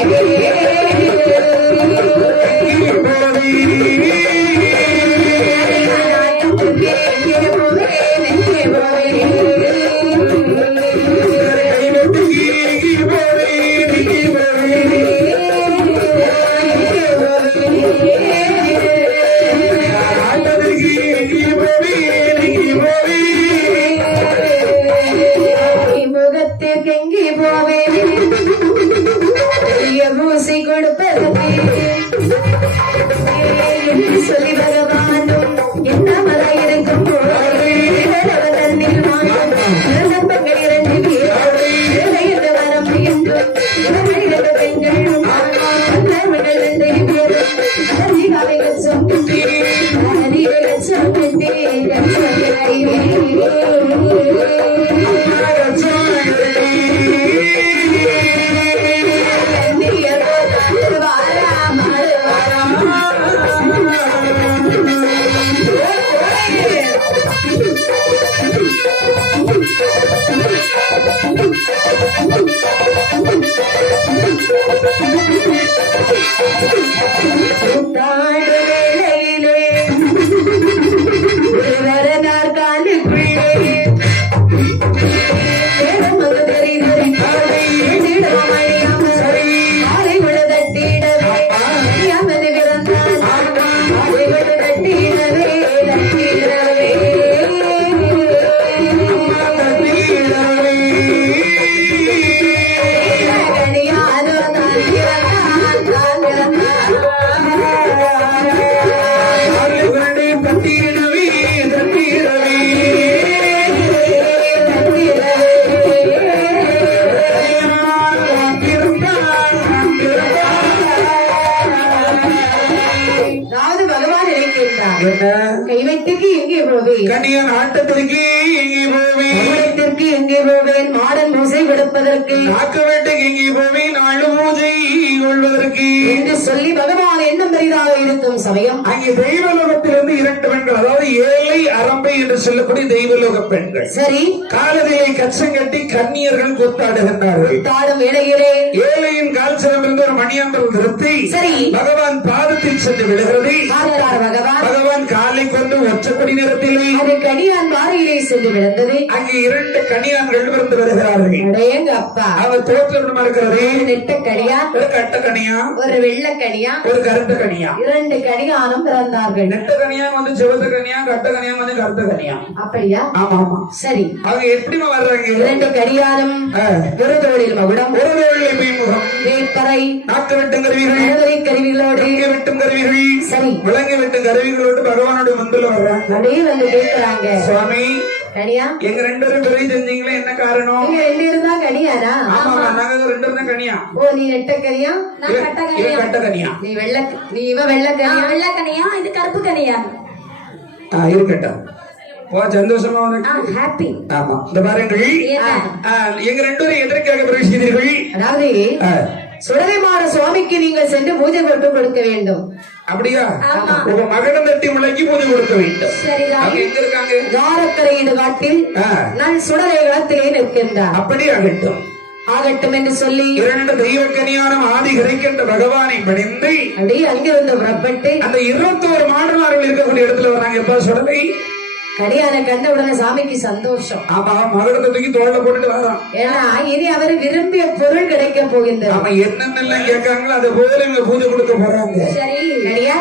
சொல்லி பகவானும் என்ன மலையிருக்கும் தன்னங்கள் 2 பேர் வரம் என்றும் பெண்களும் கைவெட்டுக்கு எங்கே போவேன், கணியன் ஆட்டத்திற்கு எங்கே போவேன், ஆட்டத்திற்கு எங்கே போவேன், மாடன் பூசை கொடுப்பதற்கு, நாக்கு வெட்டுக்கு எங்கே போவேன், நாலு பூஜை கொள்வதற்கு என்று சொல்லி பகவான் எண்ணம் பெரிதாக இருக்கும் சமயம் அங்கே தெய்வலோகத்திலிருந்து 2 பெண்கள், அதாவது ஏழை அரம்பை என்று சொல்லக்கூடிய தெய்வலோக பெண்கள் சரி காலநிலை கச்சம் கட்டி கன்னியர்கள் கூத்தாடுகின்றார்கள். கூத்தாடும் இடையிலே ஏழையின் கால் சிறமிருந்து ஒரு மணியம்பல் நிறுத்தி சரி பகவான் பாதத்தில் சென்று விடுகிறது. பகவான் காலை கொண்டு ஒற்றப்படி நிறத்திலே அது கணியான் வாரியிலே சென்று விழுந்தது. அங்கே 2 கணியான்கள் விருந்து வருகிறார்கள். அப்பா அவர் தோற்றமா இருக்கிறது. நெட்ட கனியா, ஒரு கட்ட கனியா, ஒரு வெள்ள கனியா, ஒரு கருத்த கனியா, 2 கனியானும் பிறந்தார்கள். நெட்ட கனியா வந்து சிவத்த கனியா, கட்ட கனியா வந்து கருத்த கனியா. அப்படியா? ஆமா ஆமா. சரி அவங்க எப்படிமா வர்றாங்க? 2 கனியானும் ஒரு தோளில் மகுடம், ஒரு தோளில் மீன்முகம், வேப்பறை, நாக்கு வெட்டும் கருவிகள், கருவிகளோடு வெட்டும் கருவிகள் சரி விலங்கு வெட்டும் கருவிகளோடு பகவானோட முந்தில வர்றாங்க. அப்படியே வந்து கேட்கிறாங்க, சுவாமி கனியா எங்க 2 பேரும் பெரிய செஞ்சீங்களே என்ன காரணம்? நீங்க 2 பேரும் தான் கனியாரா? ஆமா நாங்க 2 பேரும் தான் கனியா. ஓ நீ நெட்ட கனியா, நான் கட்ட கனியா. கட்ட கனியா நீ வெள்ள, நீ இவ வெள்ள கனியா. வெள்ள கனியா, இது கருப்பு கனியா. இருக்கட்டும். ஓ சந்தோஷமா உனக்கு ஹாப்பி. ஆமா இந்த பாருங்கள் எங்க ரெண்டு பேரும் எதற்காக பிரவேசித்தீர்கள்? அதாவது சுடலைமாட சுவாமிக்கு நீங்கள் சென்று பூஜை போட்டு கொடுக்க வேண்டும். அப்படியா? உங்க மகடம் தட்டி விலைக்கு பூஜை கொடுக்க வேண்டும். சரிதான். எங்க இருக்காங்க? காரக்கரையின் காட்டில் நான் சுடலை களத்திலே நிற்கின்றார். அப்படி ஆகட்டும் ஆகட்டும் என்று சொல்லி இரண்டு தெய்வ கனியான ஆதி கிடைக்கின்ற பகவானை பணிந்து அப்படியே அங்கிருந்து புறப்பட்டு அந்த 21 மாடனார்கள் இருக்கக்கூடிய இடத்துல வராங்க. எப்ப சுடலை கடியான கண்ட உடனே சாமிக்கு சந்தோஷம். ஆமா மகடத்தை தூக்கி தோல்ல போட்டுட்டு வரான். ஏன்னா இனி அவர் விரும்பிய பொருள் கிடைக்க போகின்றது. ஆமா என்னென்னலாம் கேட்காங்களோ அதை போல இங்க பூஜை கொடுக்க போறாங்க. சரி கடியா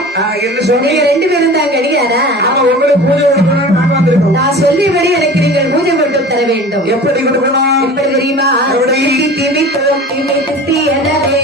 என்ன சொன்னீங்க? நீங்க 2 பேரும் தான் கடியாரா? ஆமா உங்களுக்கு பூஜை கொடுக்கணும் நாங்க வந்திருக்கோம். நான் சொல்லியபடி எனக்கு நீங்கள் பூஜை போட்டு தர வேண்டும். எப்படி கொடுக்கணும்? எப்படி தெரியுமா? திமி தோம் திமி தித்தி எனவே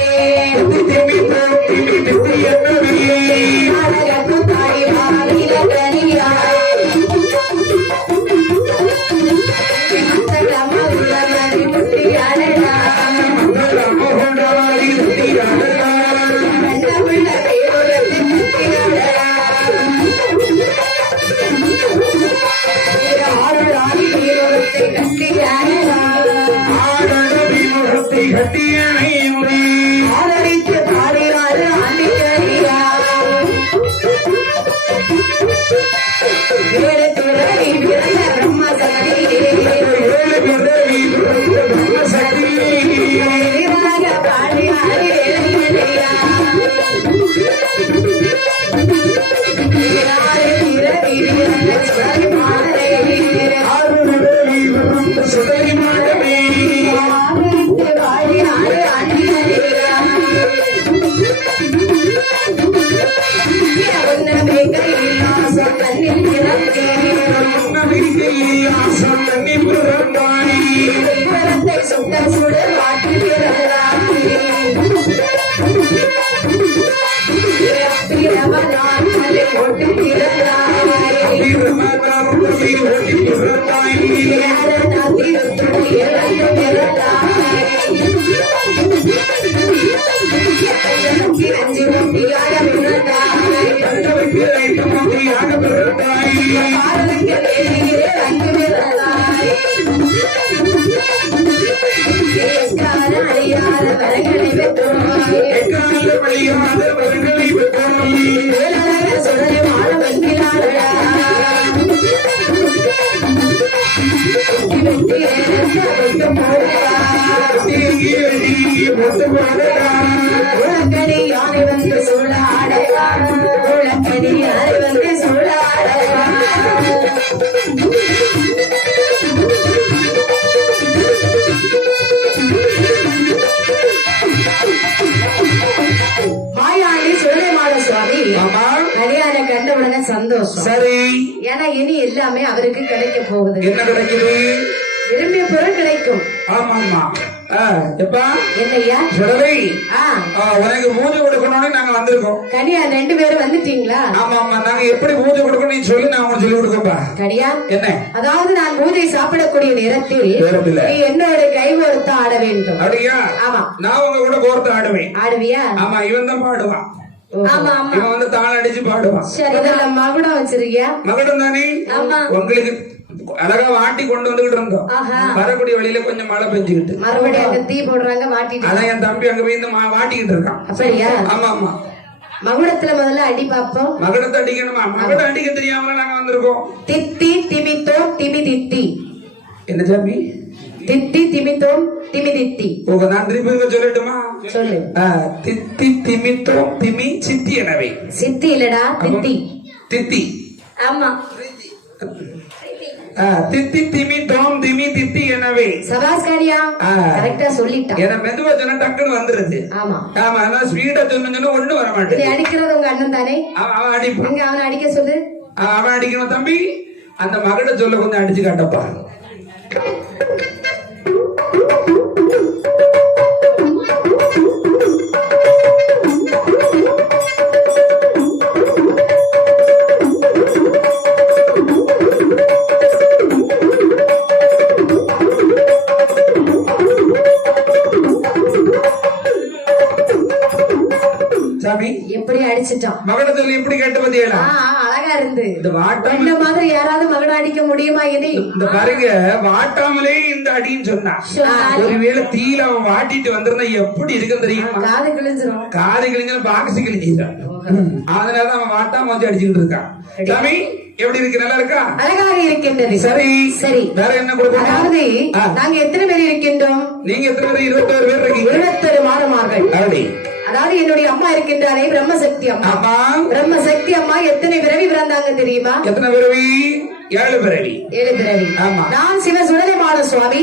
சந்தோஷம். சரி ஏன்னா இனி எல்லாமே அவருக்கு கிடைக்க போகுது. என்ன கிடைக்குது? விரும்பிய பொருள் கிடைக்கும். ஆமா எப்பா என்னையா சுடலை உனக்கு பூஜை கொடுக்கணும்னு நாங்க வந்திருக்கோம். கனியா 2 பேரும் வந்துட்டீங்களா? ஆமா நாங்க எப்படி பூஜை கொடுக்கணும் நீ சொல்லி நான் உனக்கு சொல்லி கொடுக்கப்பா. கனியா என்ன? அதாவது நான் பூஜை சாப்பிடக்கூடிய நேரத்தில் நீ என்னோட கை கோர்த்து ஆட வேண்டும். அப்படியா? ஆமா நான் உங்க கூட கோர்த்து ஆடுவேன். ஆடுவியா? ஆமா இவன் தான் பாடுவான். ஆமா இவன் வந்து தாளம் அடிச்சு பாடுவான். சரி இதெல்லாம் மகுடம் வச்சிருக்கியா? மகுடம் தானே. உங்களுக்கு அழகா வாட்டி கொண்டு வந்துகிட்டு இருந்தோம். வரக்கூடிய வழியில கொஞ்சம் மழை பெஞ்சுக்கிட்டு மறுபடியும் தீ போடுறாங்க மாட்டிட்டு அதான் என் தம்பி அங்க போய் வாட்டிக்கிட்டு இருக்கான். அப்படியா? ஆமா மகுடத்துல முதல்ல அடி பாப்போம். மகுடத்தை அடிக்கணுமா? மகுடம் அடிக்க தெரியாமல நாங்க வந்திருக்கோம். தித்தி திமித்தோ திமி தித்தி. என்ன சாமி? தித்தி திமித்தோம் திமி தித்தி. உங்க நான் திருப்பி சொல்லட்டுமா? சொல்லு. தித்தி திமித்தோம் திமி சித்தி எனவே. சித்தி இல்லடா தித்தி. தித்தி ஆமா தித்தி திமி தோம் திமி தித்தி எனவே. சபாஸ்காரியா கரெக்டா சொல்லிட்டான். என்ன மெதுவா சொன்னா டக்குன்னு வந்துருது. ஆமா ஆமா நான் ஸ்பீடா சொன்னா ஒண்ணு வர மாட்டேன். அடிக்கிறது உங்க அண்ணன் தானே? அவன் அடிப்பான். அவனை அடிக்க சொல்லு. அவன் அடிக்கணும் தம்பி. அந்த மகட சொல்ல கொஞ்சம் அடிச்சு காட்டப்பா. சாமி எப்படி அடிச்சிட்டான்? மகடத்துல எப்படி கேட்ட பத்தியா? அழகா அழகா இருந்து இந்த வாட்டம் இந்த மாதிரி யாராவது மகன் அடிக்க முடியுமா? இனி இந்த பாருங்க, வாட்டாமலே இந்த அடின்னு சொன்னா ஒருவேளை தீயில அவன் வாட்டிட்டு வந்திருந்தா எப்படி இருக்கு தெரியுமா? காது கிழிஞ்சிரும். காது கிழிஞ்ச பாக்ஸ் கிழிஞ்சிட்டான். அதனாலதான் அவன் வாட்டாம வச்சு அடிச்சுக்கிட்டு இருக்கான். சாமி எப்படி இருக்கு? நல்லா இருக்கா? அழகாக இருக்கின்றது. சரி சரி, வேற என்ன கொடுக்கணும்? அதாவது நாங்க எத்தனை பேர் இருக்கின்றோம்? நீங்க எத்தனை பேர்? 21 பேர் இருக்கீங்க. 21 மாதமார்கள். அப்படி அதாவது என்னுடைய அம்மா இருக்கின்றாரே பிரம்மசக்தி அம்மா. பிரம்மசக்தி அம்மா எத்தனை பிறவி பிறந்தாங்க தெரியுமா? எத்தனை பிறவி? 7 பிறவி. 7 பிறவி. நான் சிவ சுடலைமாட சுவாமி.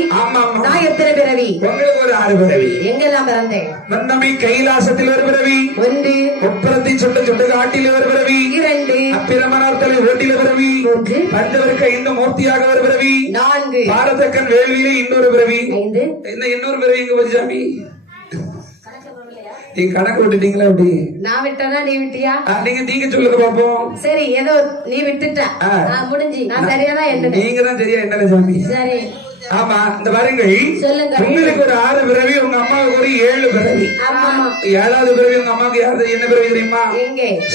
நான் எத்தனை பிறவி? உங்களுக்கு ஒரு 6 பிறவி. எங்கெல்லாம் பிறந்தேன்? வந்தமை கைலாசத்தில் ஒரு பிறவி. 1. உப்பரத்தை சுட்டு காட்டில் ஒரு பிறவி. 2. அப்பிரமணார்த்தலை ஓட்டில பிறவி. 3. பஞ்சவருக்கு இந்த மூர்த்தியாக ஒரு பிறவி. 4. பாரதக்கன் வேள்வியில இன்னொரு பிறவி. 5. இன்னொரு பிறவி எங்க போச்சு சாமி? நீங்க கணக்கு விட்டுட்டீங்களா? அப்படி நான் விட்டனா நீ விட்டியா? நீங்க சொல்லுங்க பாப்போம். சரி, ஏதோ நீ விட்டுட்ட, முடிஞ்சு. நான் சரியாதான் என்ன? நீங்க தான் சரியா என்ன சாமி? சரி, ஆமா. இந்த பாருங்கள், உங்களுக்கு ஒரு 6 பிறவி, உங்க அம்மாவுக்கு ஒரு 7 பிறவி. 7வது பிறவி உங்க அம்மாவுக்கு யாரு? என்ன பிறவி தெரியுமா?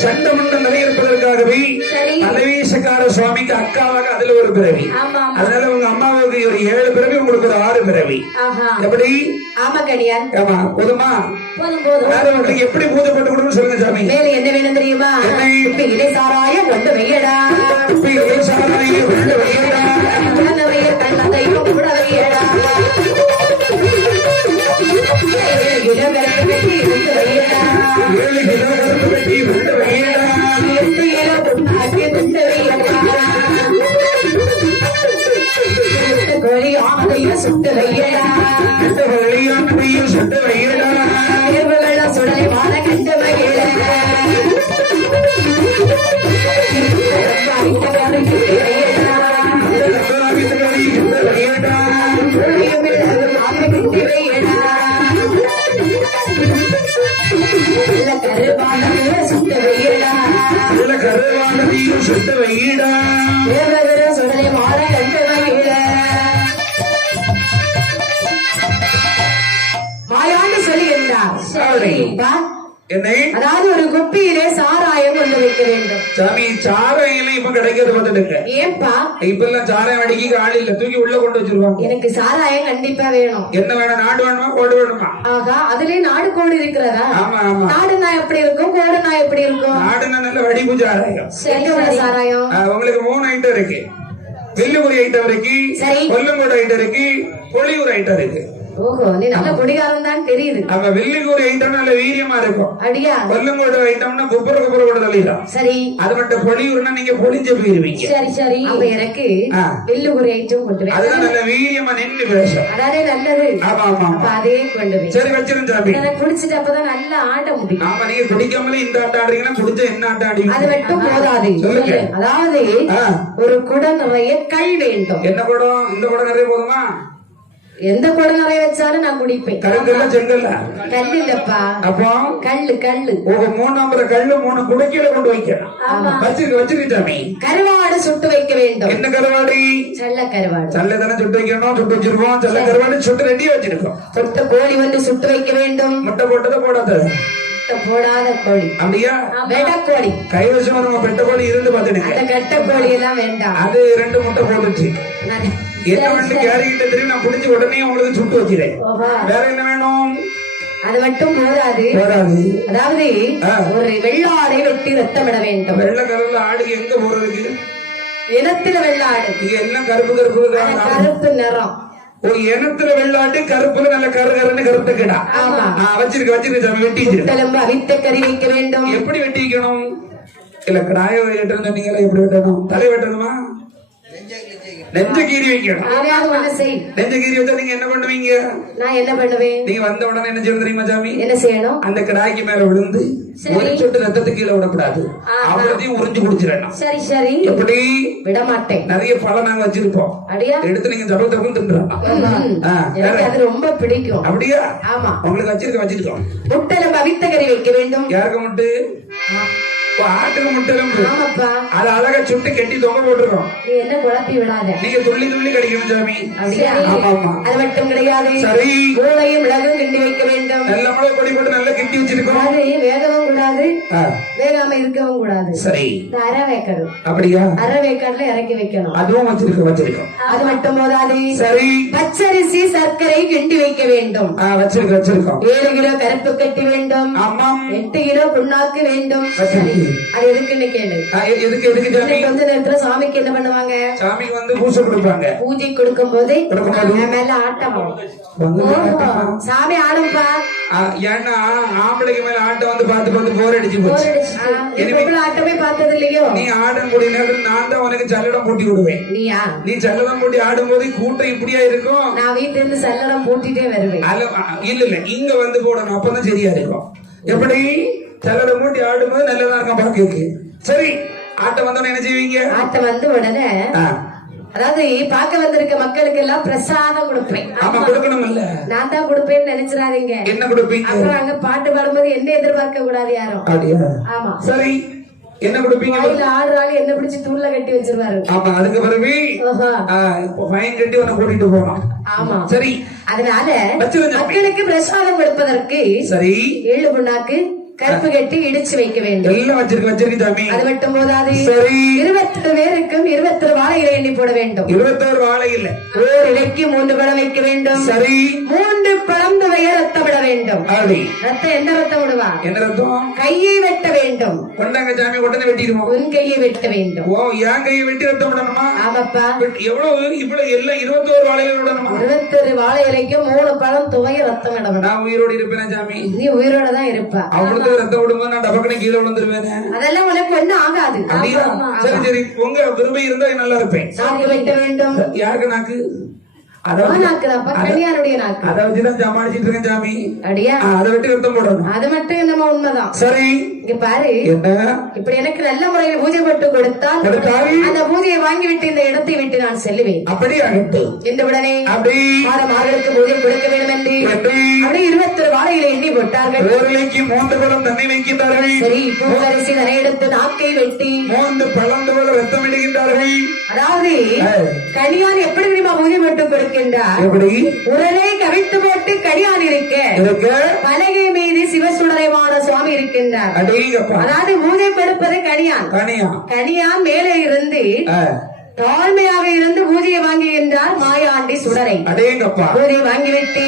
சண்டமண்டம் நிறையிருப்பதற்காகவே தலைவீசக்கார சுவாமிக்கு அக்காவாக அதுல ஒரு பிறவி. அதனால உங்க அம்மாவுக்கு ஒரு 7 பிறவி, உங்களுக்கு ஒரு 6 பிறவி. எப்படி? ஆமா போதுமா? வேற உங்களுக்கு எப்படி பூஜை போட்டு கொடுக்கணும் சொல்லுங்க சாமி. மேல என்ன வேணும் தெரியுமா? இலை சாராயம் கொண்டு வையடா. இலை சாராயம் கொண்டு வையடா. கண்ணதையும் கூட வையடா. இளவரசி கொண்டு வையடா. 7 கிலோ வெட்டி கொண்டு வையடா. 8 கிலோ பொன்னாக்கி கொண்டு வையடா. கோழி ஆமையும் சுட்டு வையடா. கோழி ஆமையும் சுட்டு வையடா. தேர்வுகள சுடலை வாழ கண்டு வையடா. சுட்டு வையடா. சுடலை வாழ கண்டு வையடா. மாயாண்டு சொல்லி என்றார். அதாவது ஒரு குப்பியிலே சாராயம் கொண்டு வைக்க வேண்டும். சாமி, சாராயம் இப்ப கிடைக்கிறது பார்த்துடுங்க. ஏன்பா? இப்ப எல்லாம் சாராயம் அடிக்க ஆள் இல்ல, தூக்கி உள்ள கொண்டு வச்சிருவாங்க. எனக்கு சாராயம் கண்டிப்பா வேணும். என்ன வேணும்? நாடு வேணுமா கோடு வேணுமா? ஆகா, அதுலயே நாடு கோடு இருக்கிறதா? ஆமா ஆமா. நாடுனா எப்படி இருக்கும், கோடுனா எப்படி இருக்கும்? நாடுனா நல்ல வடிவு சாராயம். சாராயம் உங்களுக்கு 3 ஐட்டம் இருக்கு. வெள்ளுக்குறி ஐட்டம் இருக்கு, கொல்லங்கோடு ஐட்டம் இருக்கு, பொலியூர் ஐட்டம் இருக்கு. ஓஹோ, நீ நல்ல குடிகாரன் தான் தெரியுது. அவ வெள்ளிக்கூறு ஐட்டம் நல்ல வீரியமா இருக்கும். அடியா. கொல்லங்கோடு ஐட்டம்னா குப்புற கூட தள்ளிடும். சரி. அது மட்டும் பொலியூர்னா நீங்க பொலிஞ்சு போயிருவீங்க. சரி சரி. அப்ப எனக்கு வெள்ளிக்கூறு ஐட்டம் கொண்டு வை. அது நல்ல வீரியமா நின்னு பேசும். அதானே நல்லது. ஆமா ஆமா. அப்ப அதே கொண்டு வை. சரி, வச்சிருங்க சாமி. நான் குடிச்சிட்டு அப்பதான் நல்லா ஆட முடியும். ஆமா, நீங்க குடிக்காமலே இந்த ஆட்டம் ஆடுறீங்கன்னா குடிச்சா என்ன ஆட்டம் ஆடுவீங்க? அது மட்டும் போதாது. சொல்லுங்க. அதாவது ஒரு குடம் நிறைய கல் வேண்டும். என்ன குடம்? இந்த குடம் நிறைய போதுமா? எந்த குடம் நிறைய வச்சாலும் நான் குடிப்பேன். கருங்கல்ல செங்கல்ல? கல்லு இல்லப்பா. அப்போ கல்லு. ஓ, 3 நம்பர் கல்லு 3 குடைக்கில கொண்டு வைக்கலாம். வச்சிருக்காமி. கருவாடு சுட்டு வைக்க வேண்டும். என்ன கருவாடு? சல்ல கருவாடு. சல்ல தானே சுட்டு வைக்கணும். சுட்டு வச்சிருக்கோம். சல்ல கருவாடு சுட்டு ரெடியா வச்சிருக்கோம். சுட்ட கோழி வந்து சுட்டு வைக்க வேண்டும். முட்டை போட்டதை போடாத. போடாத கோழி. அப்படியா? வெட்ட கோழி. கைவசம் நம்ம பெட்ட கோழி இருந்து பாத்துடுங்க. அந்த கட்ட கோழி எல்லாம் வேண்டாம். அது 2 முட்டை போட்டுச்சு. என்ன வந்து கேரிக்கிட்ட தெரியும், நான் புடிச்சு உடனே உங்களுக்கு சுட்டு வச்சிருக்கேன். வேற என்ன வேணும்? அது மட்டும் போதாது. அதாவது ஒரு வெள்ளாடை வெட்டி ரத்தமிட வேண்டும். வெள்ளை கலர்ல ஆடுக்கு எங்க போறதுக்கு? இனத்துல வெள்ளாடு. இங்க எல்லாம் கருப்பு நிறம். ஒரு இனத்துல வெள்ளாட்டு, கருப்புல நல்ல கருன்னு கருத்த கிடா. வச்சிருக்க வெட்டி அவித்த கறி வைக்க வேண்டும். எப்படி வெட்டி வைக்கணும்? இல்ல கிடாய வெட்டணும் சொன்னீங்களா, எப்படி வெட்டணும்? தலை வெட்டணுமா? நெஞ்ச கீரி வைக்கணும். நெஞ்ச கீரி வச்சா நீங்க என்ன பண்ணுவீங்க? நான் என்ன பண்ணுவேன்? நீங்க வந்த உடனே என்ன செய்யணும் தெரியுமா சாமி? என்ன செய்யணும்? அந்த கிடாய்க்கு மேல விழுந்து ஒரு சொட்டு ரத்தத்துக்கு கீழே விடக்கூடாது. அவ்வளத்தையும் உறிஞ்சு குடிச்சிடணும். சரி சரி. எப்படி? விட மாட்டேன். நிறைய பழம் நாங்க வச்சிருப்போம். எடுத்து நீங்க தப்பு தின்றாங்க. அது ரொம்ப பிடிக்கும். அப்படியா? ஆமா. உங்களுக்கு வச்சிருக்கோம். முட்டை அவித்த கறி வைக்க வேண்டும். யாருக்கு முட்டு? ஆட்டுக்கு முட்டெலும்பு. ஆமாப்பா. அது அழகா சுட்டு கெட்டி தொங்க போட்டுருக்கோம். நீ என்ன குழப்பி விடாத. நீங்க துள்ளி துள்ளி கடிக்கணும் சாமி. அப்படியா? ஆமா ஆமா. அது மட்டும் கிடையாது. சரி. மூளையும் மிளகும் கிண்டி வைக்க வேண்டும். நல்ல மிளகு பொடி போட்டு நல்லா கிண்டி வச்சிருக்கோம். அது வேகவும் கூடாது, வேகாம இருக்கவும் கூடாது. சரி. அரை வேக்கணும். அப்படியா? அரை வேக்காட்டுல இறக்கி வைக்கணும். அதுவும் வச்சிருக்கோம். அது மட்டும் போதாது. சரி. பச்சரிசி சர்க்கரை கிண்டி வைக்க வேண்டும். வச்சிருக்கோம். 7 கிலோ கருப்பு கட்டி வேண்டும். 8 கிலோ புண்ணாக்கு வேண்டும். அது எதுக்குன்னு கேளு. எதுக்கு சாமி? கொஞ்ச நேரத்துல சாமிக்கு என்ன பண்ணுவாங்க? சாமிக்கு வந்து பூசை கொடுப்பாங்க. பூஜை கொடுக்கும் போது மேல ஆட்டம் சாமி ஆடும்பா. ஏன்னா ஆம்பளைக்கு மேல ஆட்டம் வந்து பார்த்து பார்த்து போர் அடிச்சு போச்சு. ஆட்டமே பார்த்தது இல்லையோ? நீ ஆடும் கூடிய நேரத்தில் நான் தான் உனக்கு சல்லடம் பூட்டி விடுவேன். நீ சல்லடம் பூட்டி ஆடும் போது கூட்டம் இப்படியா இருக்கும். நான் வீட்டுல இருந்து சல்லடம் பூட்டிட்டே வருவேன். இல்ல இங்க வந்து போடணும், அப்பதான் சரியா இருக்கும். எப்படி சல்லடம் பூட்டி ஆடும்போது நல்லதா இருக்கும் பாக்கு. சரி, ஆட்டம் வந்தோடனே என்ன செய்வீங்க? ஆட்டம் வந்து உடனே அதாவது பார்க்க வந்திருக்க மக்களுக்கு எல்லாம் பிரசாதம் கொடுப்பேன். ஆமா, கொடுக்கணும் இல்ல? நான் தான் கொடுப்பேன்னு நினைச்சிடாதீங்க. என்ன கொடுப்பீங்க? அப்புறம் அங்க பாட்டு பாடும்போது என்ன எதிர்பார்க்க கூடாது யாரும். ஆமா. சரி, என்ன கொடுப்பீங்க? ஆறு ஆள் என்ன பிடிச்சி தூள்ல கட்டி வச்சிருவாரு. ஆமா, அதுக்கு பிறகு ஃபைன் கட்டி உன்னை கூட்டிட்டு போனோம். ஆமா. சரி, அதனால மக்களுக்கு பிரசாதம் கொடுப்பதற்கு சரி 7 புண்ணாக்கு கருப்பு கட்டி இடிச்சு வைக்க வேண்டும். எல்லாம் வச்சிருக்கு சாமி. அது மட்டும் போதாது. சரி, 21 பேருக்கும் 21 வாழை இலை எண்ணி போட வேண்டும். 21 வாழை இல்லை. ஓர் இலைக்கு 3 பழம் வைக்க வேண்டும். சரி, 3 பழம் துவைய ரத்தம் விட வேண்டும். ரத்தம் என்ன ரத்தம் விடுவா? என்ன ரத்தம்? கையை வெட்ட வேண்டும். கொண்டாங்க சாமி, உடனே வெட்டிடுவோம். உன் கையை வெட்ட வேண்டும். ஓ, என் கையை வெட்டி ரத்தம் விடணுமா? ஆமாப்பா. எவ்வளவு இவ்வளவு எல்லாம் 21 வாழை இலை விடணுமா? 21 வாழை இலைக்கு 3 பழம் துவைய ரத்தம் விட வேண்டும். நான் உயிரோடு இருப்பேன் சாமி. நீ உயிரோட தான் இருப்பா. அவ்வளவு ரத்தம் விடும்போது நான் டபக்குனே கீழே விழுந்துருவேன். அதெல்லாம் உனக்கு ஒண்ணும் ஆகாது. சரி சரி, உங்க விரும்பி இருந்தா நல்லா இருப்பேன். நாக்கு வெட்ட வேண்டும். யாருக்கு நாக்கு? அதை வச்சுதான் சமாளிச்சிட்டு இருக்கேன் சாமி. அப்படியா? அதை வெட்டி ரத்தம் போடணும். அது மட்டும் நம்ம உண்மைதான். சரி, இங்க பாரு. இப்படி எனக்கு நல்ல முறையில் பூஜை போட்டு கொடுத்தால் அந்த பூஜையை வாங்கிவிட்டு இந்த இடத்தை விட்டு நான் செல்லுவேன். அப்படியே இந்த உடனே மாதமார்களுக்கு பூஜை கொடுக்க வேண்டும் என்று அப்படியே 21 வாழைகளை எண்ணி போட்டார்கள். 3 பழம் தண்ணி வைக்கின்றார்கள். சரி, பூவரிசி தரை எடுத்து நாக்கை வெட்டி 3 பழம் போல ரத்தம் இடுகின்றார்கள். அதாவது கடியான் எப்படி தெரியுமா பூஜை போட்டு கொடுக்கின்றார்? எப்படி? உடனே கவிழ்த்து போட்டு கடியான் இருக்க பலகை மீது சிவசுடரைமான சுவாமி இருக்கின்றார். அதாவது பூஜை கொடுப்பது கடியான். கடியான் மேலே இருந்து தாழ்மையாக இருந்து பூஜையை வாங்குகின்றார் மாயாண்டி சுடரை. பூஜையை வாங்கிவிட்டு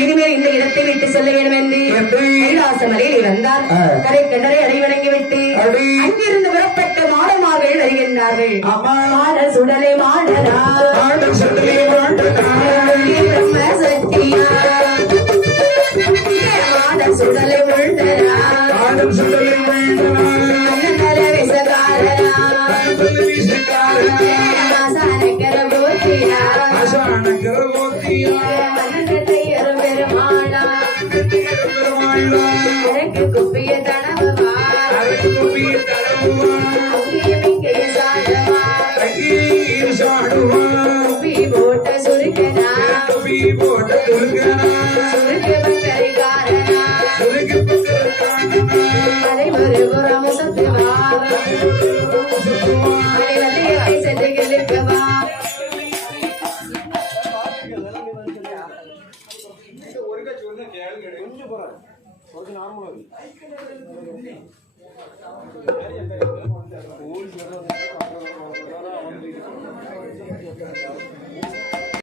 இனிமேல் இந்த இடத்தை விட்டு செல்ல வேண்டும் என்று கைலாசமலையில் வந்தார். கரை கண்டரை அடைவணங்கிவிட்டு அங்கிருந்து புறப்பட்ட மாடமார்கள் வருகின்றார்கள். மாட சுடலை மாடரா பிரம்ம சக்தியா மாட சுடலை உள்தரா குப்பிய தடவா போட்ட சுருக்கனா சுருக்கு பக்கரிகாரனா அதை ஒரு புறம் சத்துவா அதை வந்து சென்று கிழக்கவா. கொஞ்சம் போறேன் நார்மலா